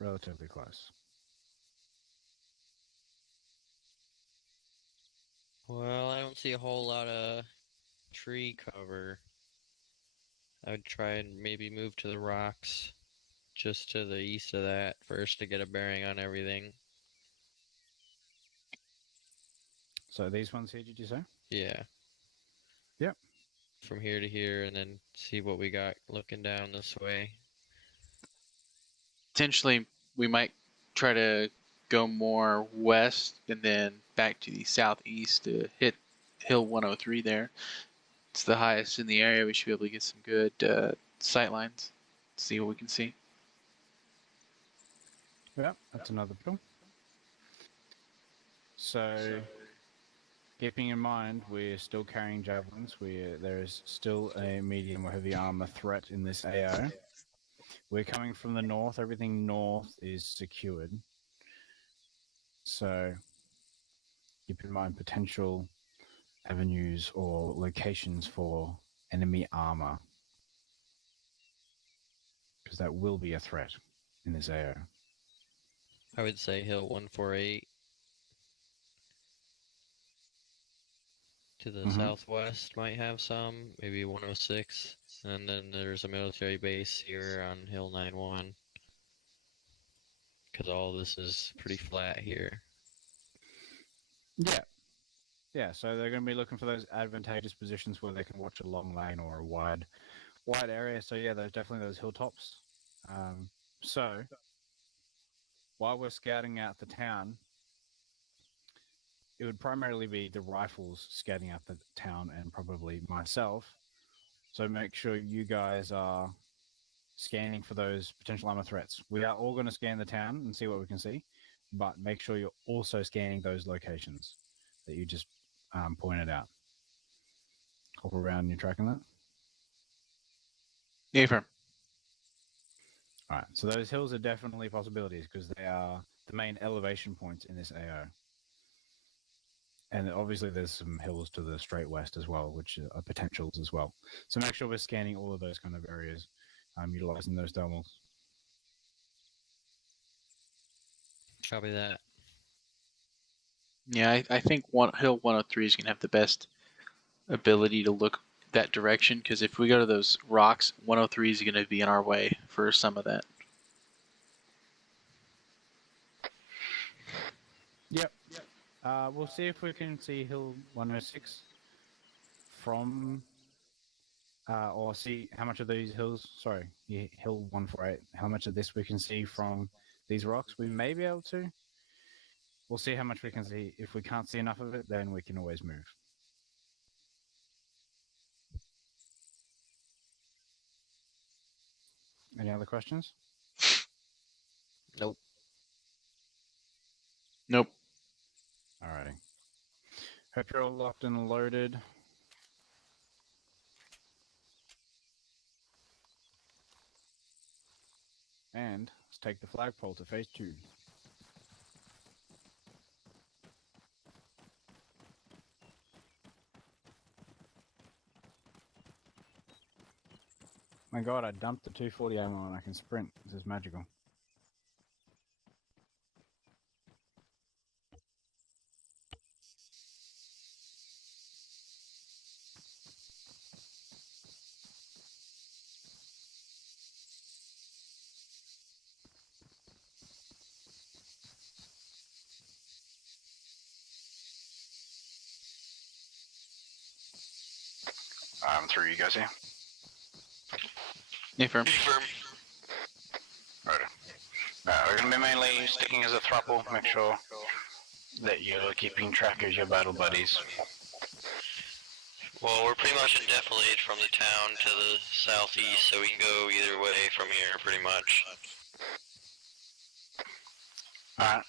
Relatively close. Well, I don't see a whole lot of tree cover. I would try and maybe move to the rocks just to the east of that first to get a bearing on everything. So these ones here, did you say? Yeah. Yep. From here to here and then see what we got looking down this way. Potentially, we might try to go more west and then back to the southeast to hit Hill 103 there. It's the highest in the area. We should be able to get some good sight lines. See what we can see. Yep, that's another pill. So, keeping in mind, we're still carrying javelins. There is still a medium or heavy armor threat in this AO. We're coming from the north. Everything north is secured. So, keep in mind potential avenues or locations for enemy armor, because that will be a threat in this AO. I would say Hill 148 to the southwest might have some, maybe 106, and then there's a military base here on Hill 91. Because all this is pretty flat here. Yeah. Yeah, so they're going to be looking for those advantageous positions where they can watch a long lane or a wide area. So yeah, there's definitely those hilltops. So while we're scouting out the town, it would primarily be the rifles scouting out the town and probably myself. So make sure you guys are scanning for those potential armor threats. We are all going to scan the town and see what we can see, but make sure you're also scanning those locations that you just pointed out. Hop around and you're tracking that? Yeah, firm. All right, so those hills are definitely possibilities because they are the main elevation points in this AO. And obviously there's some hills to the straight west as well, which are potentials as well. So make sure we're scanning all of those kind of areas, utilizing those thermals. Copy that. Yeah, I think Hill 103 is going to have the best ability to look that direction, because if we go to those rocks, 103 is going to be in our way for some of that. Yep. We'll see if we can see Hill 106 from, or see how much of these hills, sorry, Hill 148, how much of this we can see from these rocks. We may be able to. We'll see how much we can see. If we can't see enough of it, then we can always move. Any other questions? Nope. Nope. Alrighty. Hope you're all locked and loaded. And let's take the flagpole to phase 2. My god, I dumped the 240 ammo and I can sprint. This is magical. I'm through, you guys here? Yeah, firm. Right. We're going to be mainly sticking as a throuple, make sure that you're keeping track of your battle buddies. Well, we're pretty much indefinitely from the town to the southeast, so we can go either way from here, pretty much. Alright.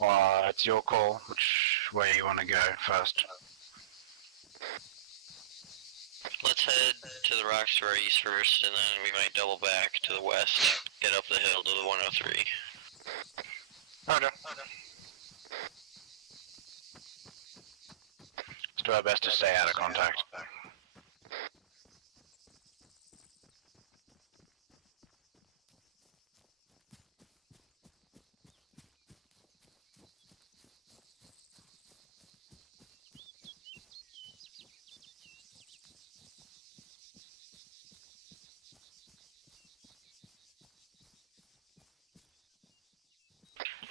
Well, it's your call, which way you want to go first. Let's head to the rocks to our east first, and then we might double back to the west, get up the hill to the 103. Okay. Let's do our best to stay out of contact.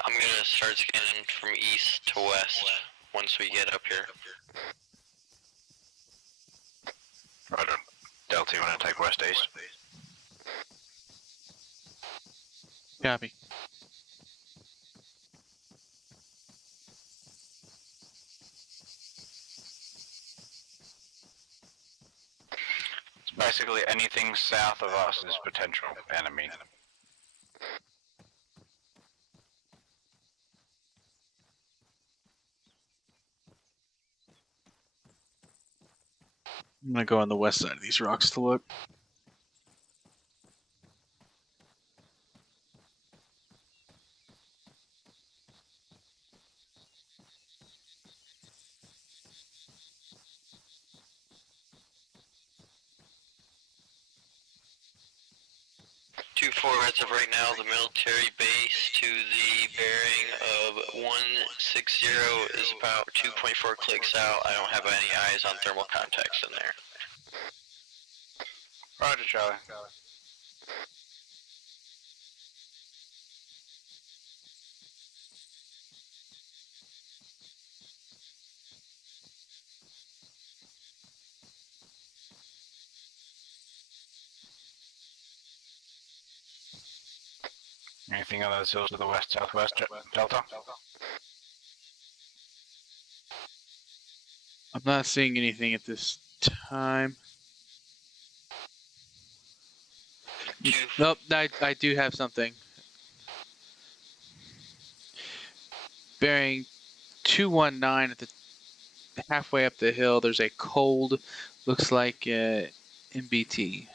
I'm gonna start scanning from east to west once we get up here. Right on. Delta, you want to take west-east? Copy. Basically, anything south of us is potential enemy. I'm going to go on the west side of these rocks to look. As of right now, the military base to the bearing of 160 is about 2.4 clicks out. I don't have any eyes on thermal contacts in there. Roger, Charlie. Anything on those hills to the west-southwest, Delta? I'm not seeing anything at this time. Nope, I do have something. Bearing 219 at the halfway up the hill, there's a cold, looks like MBT.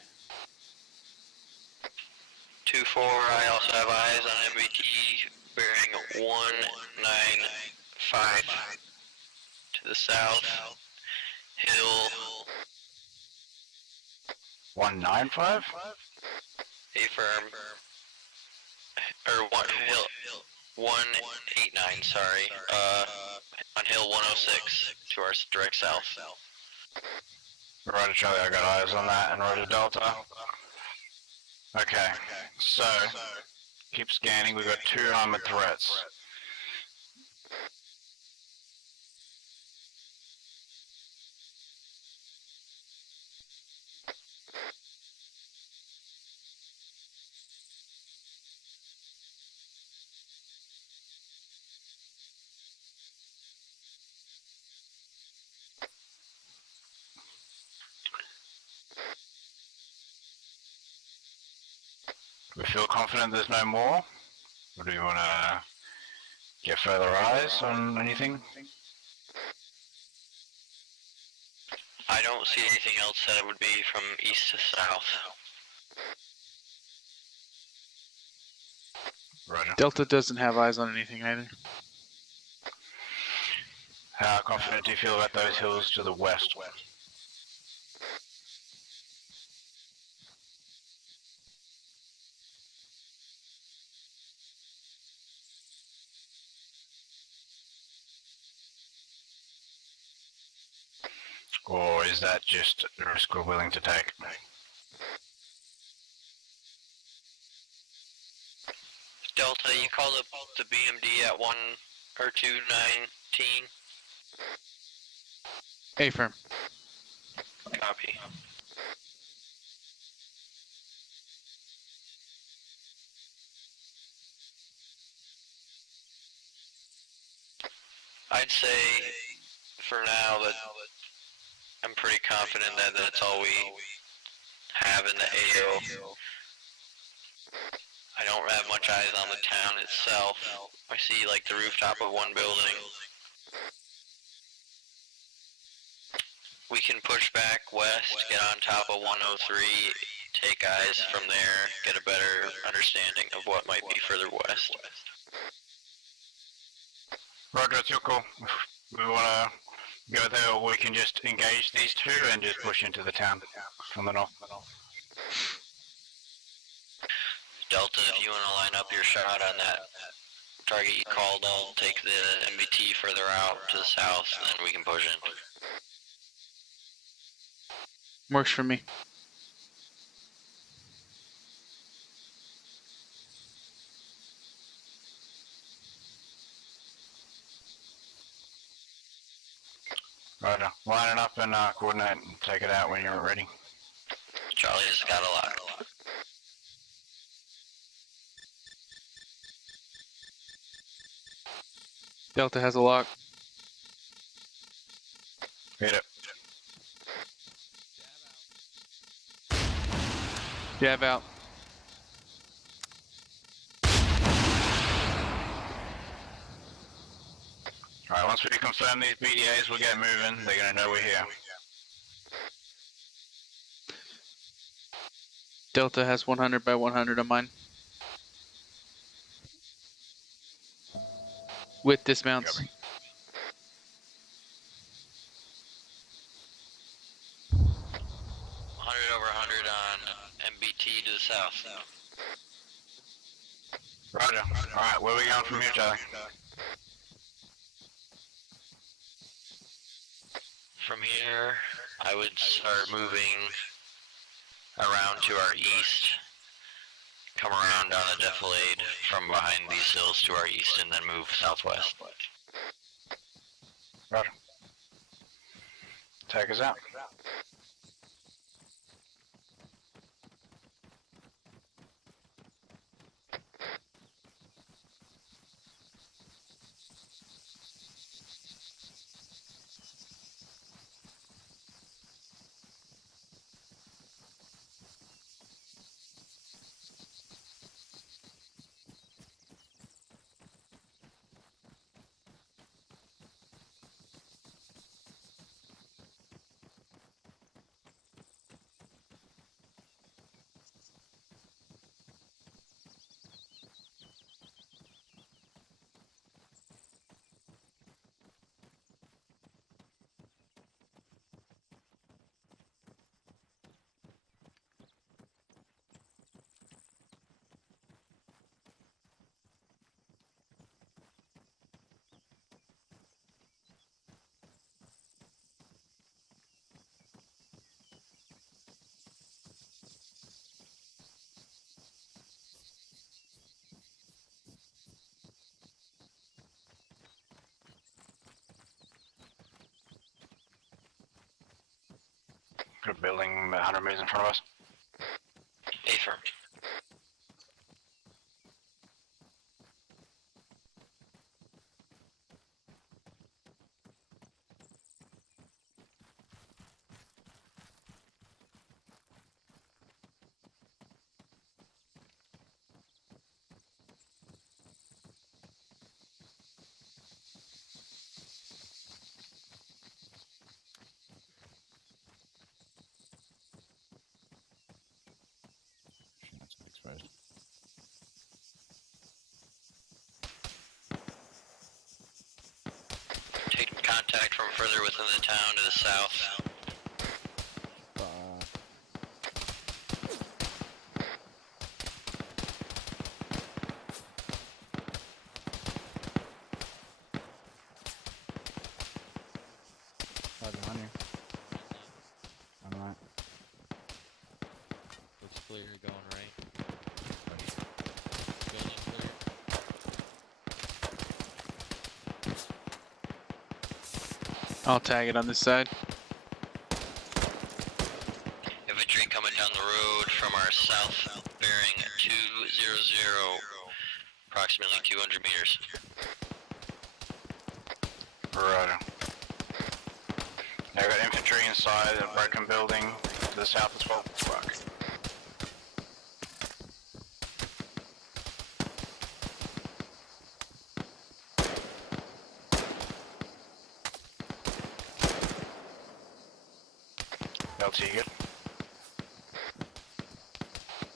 2-4, I also have eyes on MBT bearing 195 to the south. Hill 195? A firm, or one hill 189. Sorry, on hill 106 to our direct south. Roger Charlie, I got eyes on that, and Roger Delta. Okay, so keep scanning. We've got 2 armored threats. We feel confident there's no more? Or do you want to get further eyes on anything? I don't see anything else that would be from east to south. Roger. Delta doesn't have eyes on anything either. How confident do you feel about those hills to the west? Or is that just a risk we're willing to take? Delta, you called up the BMD at 1 or 219. A firm. Copy. I'd say for now that I'm pretty confident that that's all we have in the AO. I don't have much eyes on the town itself. I see like the rooftop of one building. We can push back west, get on top of 103, take eyes from there, get a better understanding of what might be further west. Roger, it's your call. We want to go there, or we can just engage these 2 and just push into the town from the north. Delta, if you want to line up your shot on that target you called, I'll take the MBT further out to the south, and then we can push in. Works for me. Roger. Line it up and coordinate and take it out when you're ready. Charlie has got a lot. Delta has a lock. Hit it. Jab out. Alright, once we confirm these BDAs, we'll get moving. They're going to know we're here. Delta has 100 by 100 on mine. With dismounts. Copy. 100 over 100 on MBT to the south. Roger. Alright, where are we going from here, Charlie? From here, I would start moving around to our east, come around on a defilade from behind these hills to our east, and then move southwest. Roger. Take us out. Got a building about 100 meters in front of us. Affirm. That's exposed. Taking contact from further within the town to the south. Right behind you. I'm right. Looks clear going right. Building clear. I'll tag it on this side. Infantry coming down the road from our south bearing 200, approximately 200 meters. Right. I got infantry inside a broken building to the south as well. Fuck. LT, you good?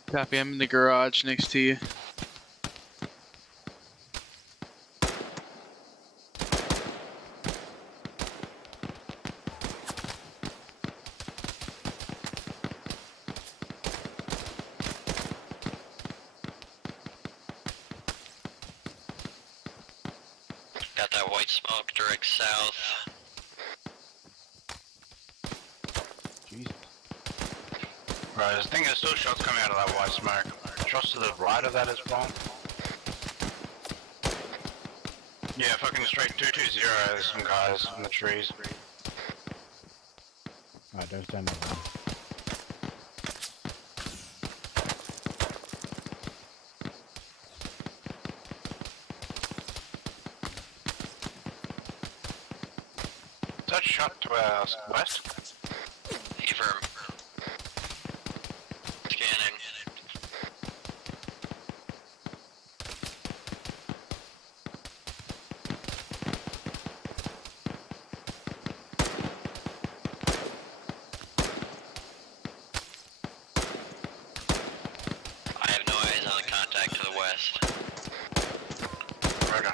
Copy, I'm in the garage next to you. Got that white smoke direct south. Jesus. Right, I think there's still shots coming out of that white smoke. Shots to the right of that as well. Yeah, fucking straight 220, there's some guys in the trees. Alright, don't stand up now. Is that shot to our west? Affirm. Scanning. I have no eyes on the contact to the west. Right on.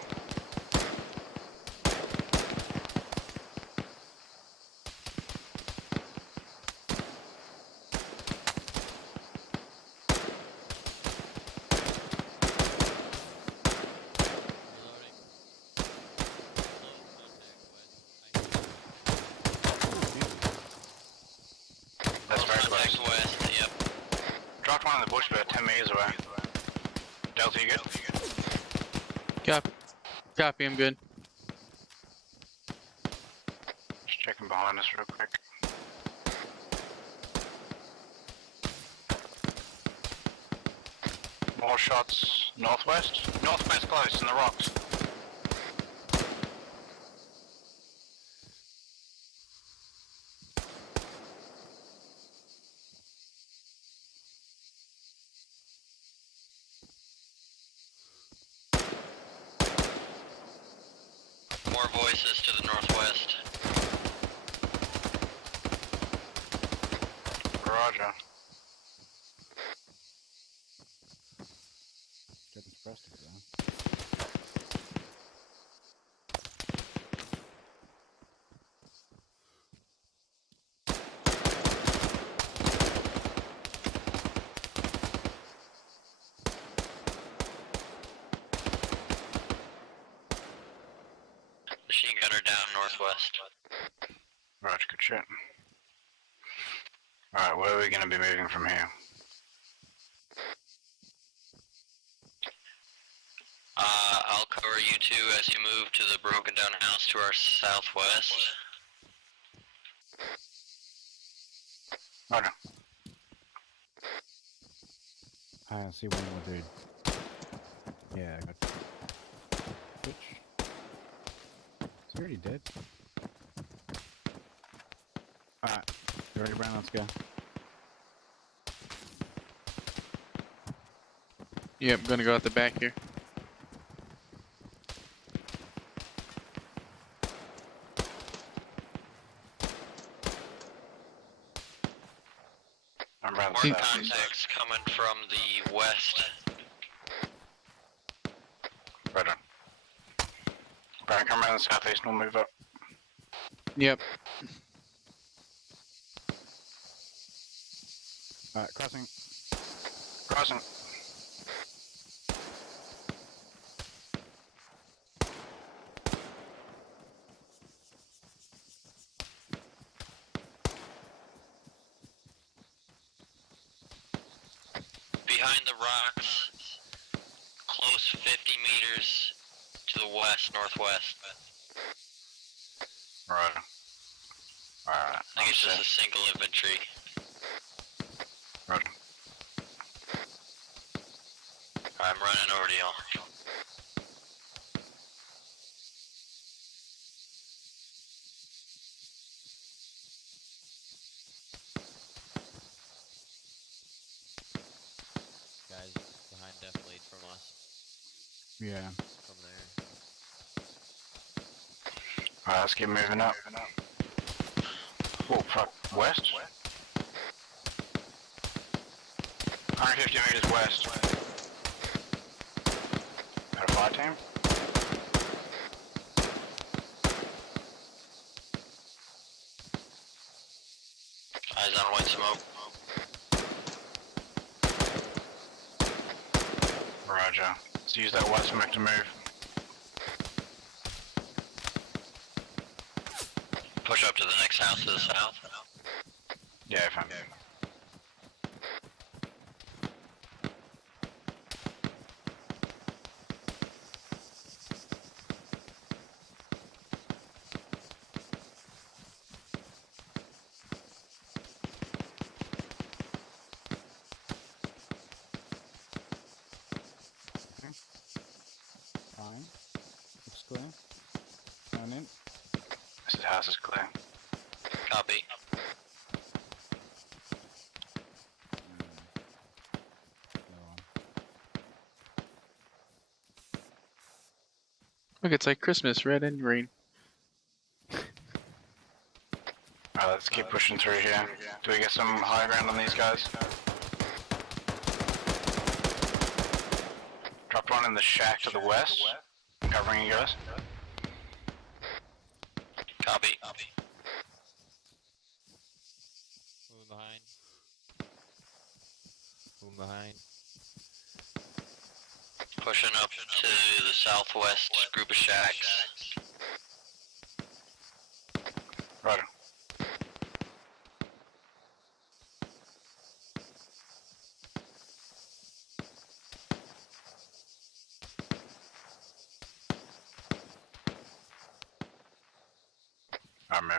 That's very Contact close. west, yep. Dropped one in the bush about 10 meters away. Delta, you good? Copy. Copy, I'm good. Just checking behind us real quick. More shots northwest? Northwest close in the rocks. More voices to the northwest. Roger. Getting suppressed over there. Machine gunner down northwest. Roger, good shit. Alright, where are we going to be moving from here? I'll cover you two as you move to the broken down house to our southwest. Roger. I see one more dude. Yeah, I got Twitch. Is he already dead? Alright, you ready, Brown? Let's go. Yep, gonna go out the back here. I'm around More the southeast. contacts coming from the west. Right on. Brian, come around the southeast and we'll move up. Yep. Alright, crossing. Crossing. Behind the rocks, close 50 meters to the west, northwest. Right. Alright. I think it's just a single infantry. Right. I'm running over to y'all. Guys behind death lead from us. Yeah. From there. Alright, let's keep moving up. Oh, fuck. West? 150 meters west. Got a fire team? Eyes on white smoke. Roger. Let's use that white smoke to move. Push up to the next house to the south. Yeah, fine. Fine. Looks clear. Going in. This house is clear. Copy. Look, it's like Christmas, red and green. Alright, let's keep pushing through here. Do we get some high ground on these guys? Dropped one in the shack to the west. Covering you guys. Copy. Moving behind. Moving behind. Pushing up to the southwest group of shacks. Roger. I'm moving.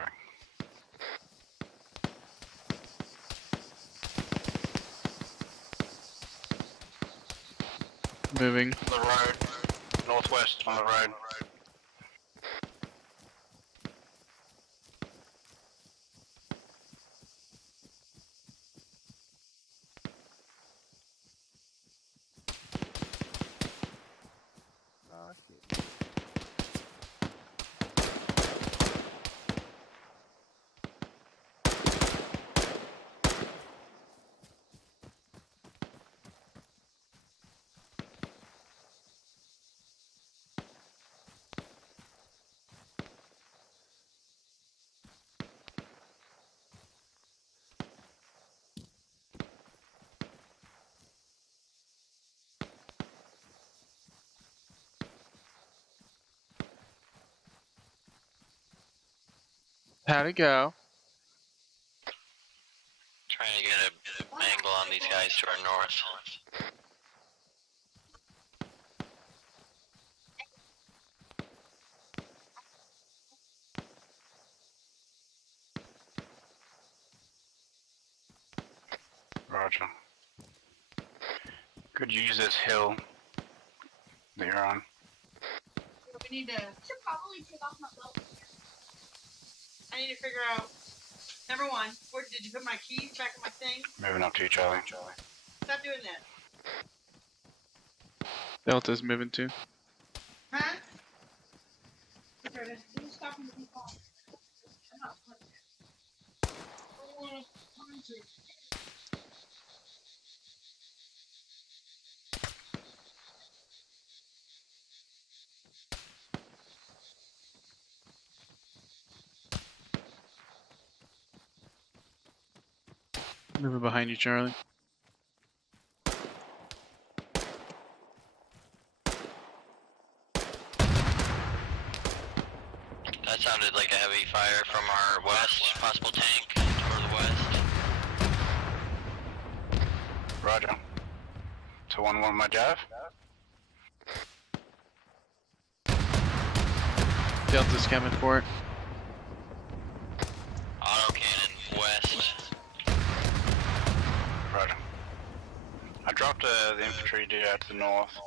Moving. On the road. Northwest on the road. How'd it go? Trying to get an angle on these guys to our north. Could use this hill that you're on. We need to. Should probably take off my belt. I need to figure out. Number one, where did you put my keys back in my thing? Moving up to you, Charlie. Stop doing that. Delta's moving too. Huh? There it is. Just stop and be quiet. I'm not playing. Moving behind you, Charlie. That sounded like a heavy fire from our west, possible tank toward the west. Roger. 211 my jive. Delta's coming for it. Autocannon west. Roger. I dropped the infantry dude out to the north.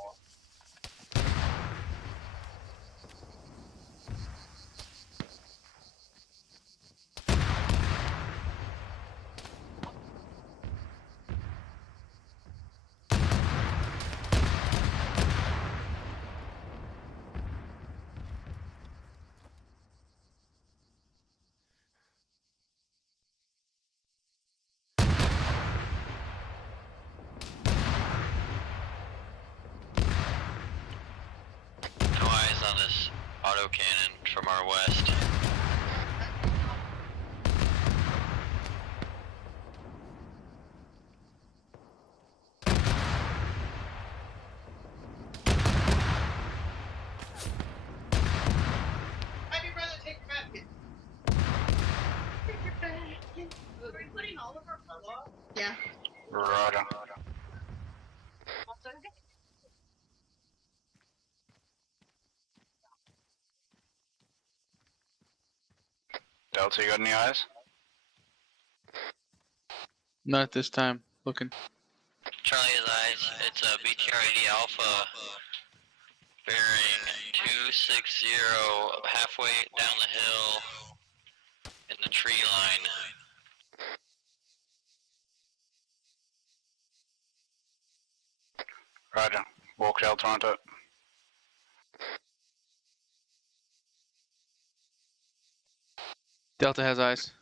No eyes on this autocannon from our west. Have your brother take your basket. Are we putting all of our clothes on? Yeah. Roger. Delta, you got any eyes? Not at this time. Looking. Charlie has eyes. It's a BTR-80 Alpha bearing 260 halfway down the hill in the tree line. Roger. Walk Delta onto it. Delta has eyes.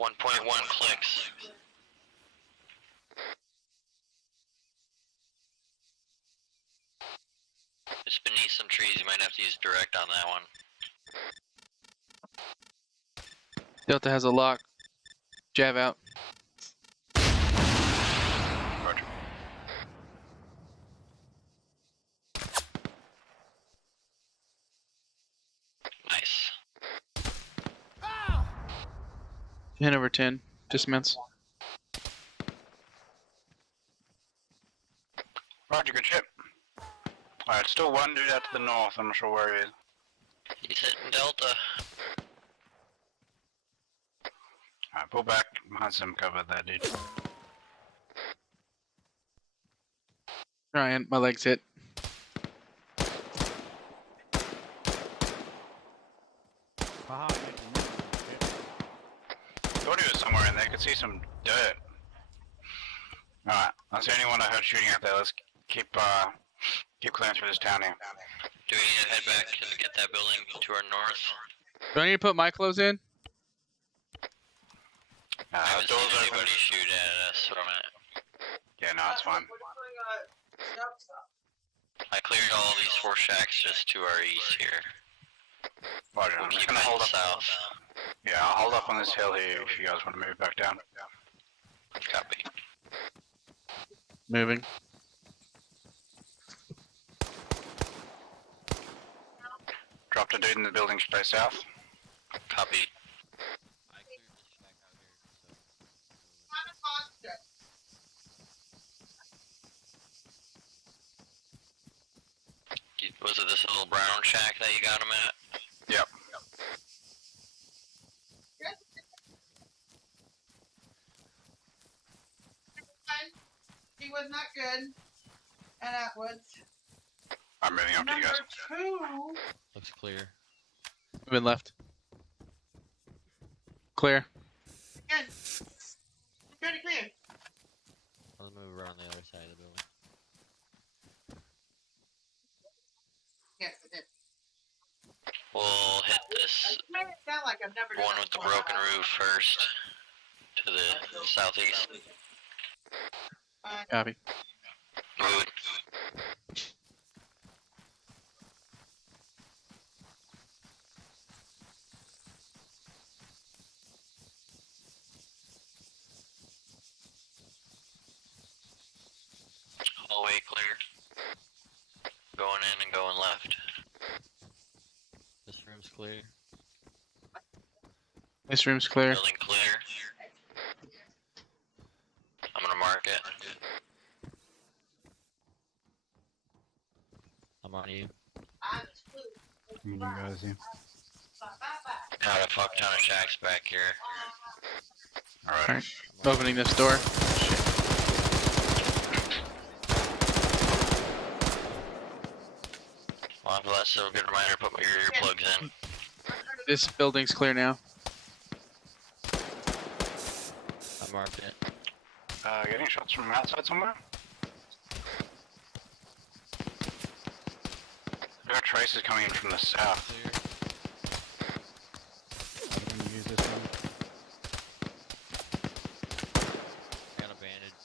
1.1 clicks. It's beneath some trees, you might have to use direct on that one. Delta has a lock. Jav out. Roger. Nice. 10/10. Dismounts. Roger, good ship. Alright, still one dude out to the north, I'm not sure where he is. He's hitting Delta. Alright, pull back, behind some cover there, dude. Trying. My leg's hit. Haha, making moves. Thought he was somewhere in there, could see some dirt. Alright, that's the only one I heard shooting out there. Let's keep clearing through this town here. Do we need to head back and get that building to our north? Do I need to put my clothes in? I haven't seen Doors open. anybody shoot at us from it. Yeah, no, it's fine. I cleared all these 4 shacks just to our east here. Roger, We'll I'm just keep gonna heading hold up. south. Yeah, I'll hold up on this hill here if you guys want to move back down. Copy. Moving. Dropped a dude in the building straight south. Copy. Was it this little brown shack that you got him at? Yep. He was not good at Atwoods. I'm moving up to you Number guys. 2. Looks clear. Moving left. Clear. Good. Pretty clear. I'll move around the other side of the building. Yes, it did. We'll hit this It made it sound like I've never done one it with the before. broken roof first to the southeast. Copy. Move. Hallway clear. Going in and going left. This room's clear. This room's clear. Building clear. I'm gonna mark it. I'm on you. You guys here. Got a fuck ton of shacks back here. Alright. Alright. Opening this door. Well, after that's a good reminder, put your earplugs in. This building's clear now. I marked it. Getting shots from outside somewhere? There are traces coming in from the south. Clear. I'm gonna use this one. Got a bandage.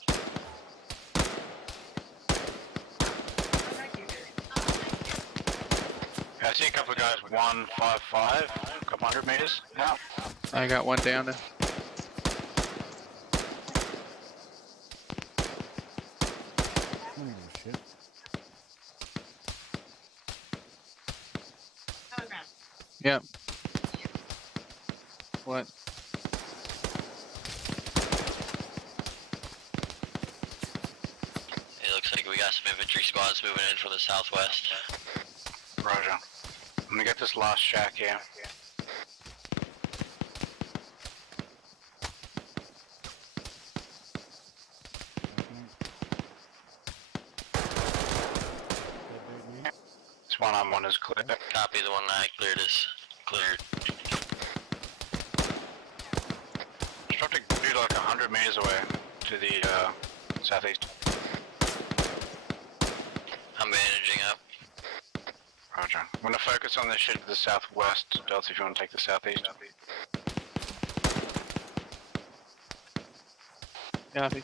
Yeah, I see a couple of guys 155, a couple 100 meters out. I got one down to. I don't give a shit. Telegram. Yep. What? It looks like we got some infantry squads moving in from the southwest. Roger. Let me get this last shack here. This one-on-one is clear. Copy, the one I cleared is cleared. Just have to do like 100 meters away to the southeast. I'm bandaging up. Roger. I'm gonna focus on this shit to the southwest. Delta, if you want to take the southeast. Copy.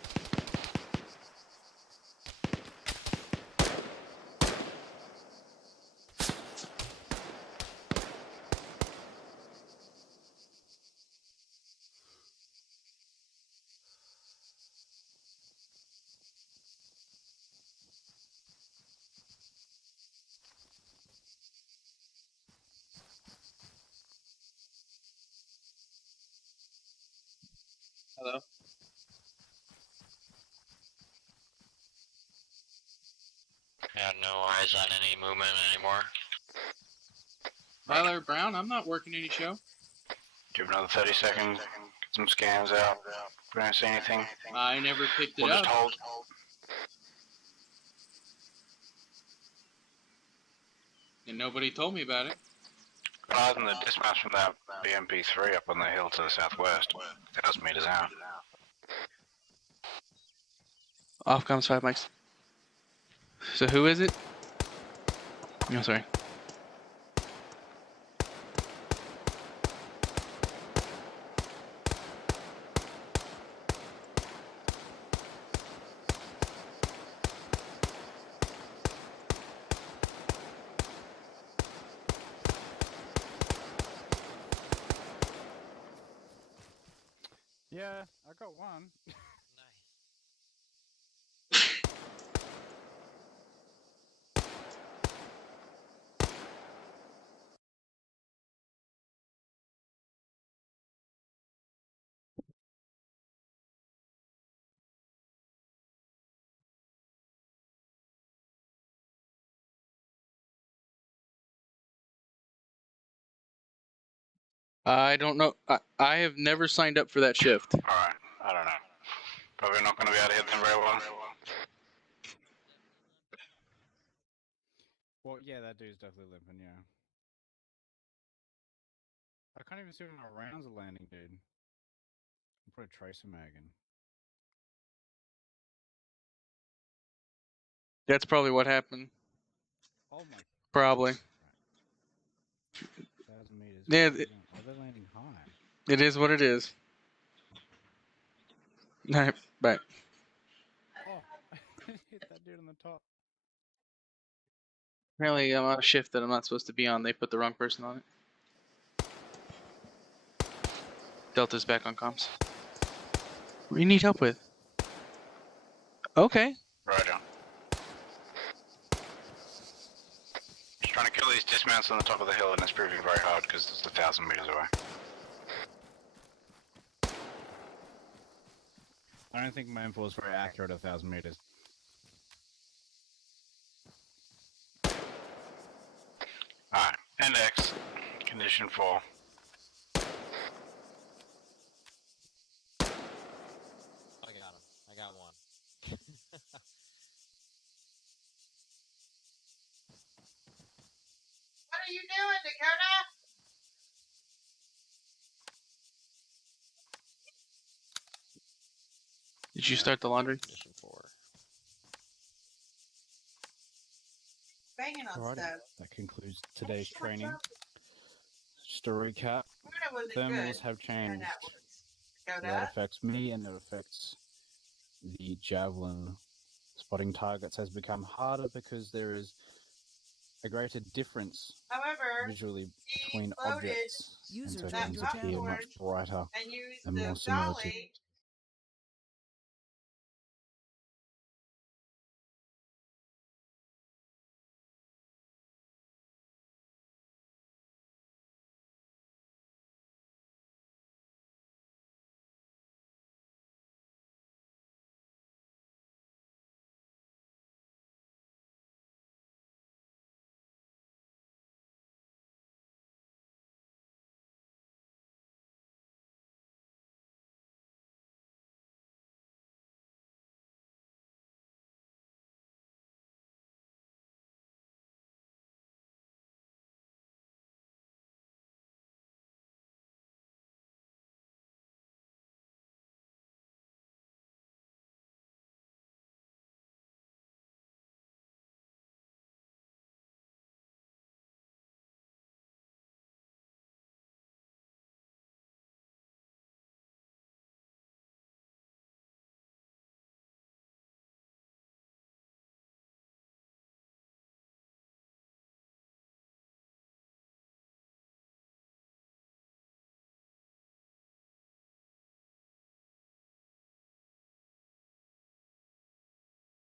Hello. Got no eyes on any movement anymore. Tyler Brown, I'm not working any show. Give another 30 seconds. Get some scans out. If we don't see anything, I never picked it we'll up. just hold. And nobody told me about it. But other than the dispatch from that BMP-3 up on the hill to the southwest, 1,000 meters out. Off comes 5 mics. So who is it? No, sorry. Yeah, I got one. I don't know. I have never signed up for that shift. Alright, I don't know. Probably not going to be able to hit them very well. Well, yeah, that dude's definitely limping, yeah. I can't even see where my rounds are landing, dude. I'll put a tracer mag in. That's probably what happened. Oh my... Probably. 1,000 meters. Yeah, Oh, they're landing high. it is what it is. Alright, bye. Oh, I hit that dude on the top. Apparently, I'm on a shift that I'm not supposed to be on. They put the wrong person on it. Delta's back on comms. What do you need help with? Okay. Roger. Just trying to kill these dismounts on the top of the hill, and it's proving very hard because it's 1,000 meters away. I don't think my info is very accurate at 1,000 meters. Alright, index, condition 4. I got him. I got one. What are you doing, Dakota? Did you start the laundry? Mission 4. Banging on Alrighty, stuff. that concludes today's training. Just to recap, Dakota wasn't thermals good. have changed. That was. That Dakota? affects me and it affects the javelin. Spotting targets has become harder because there is a greater difference However, visually he between loaded objects, and User so joined things your appear channel. much brighter and used and the more similar to dolly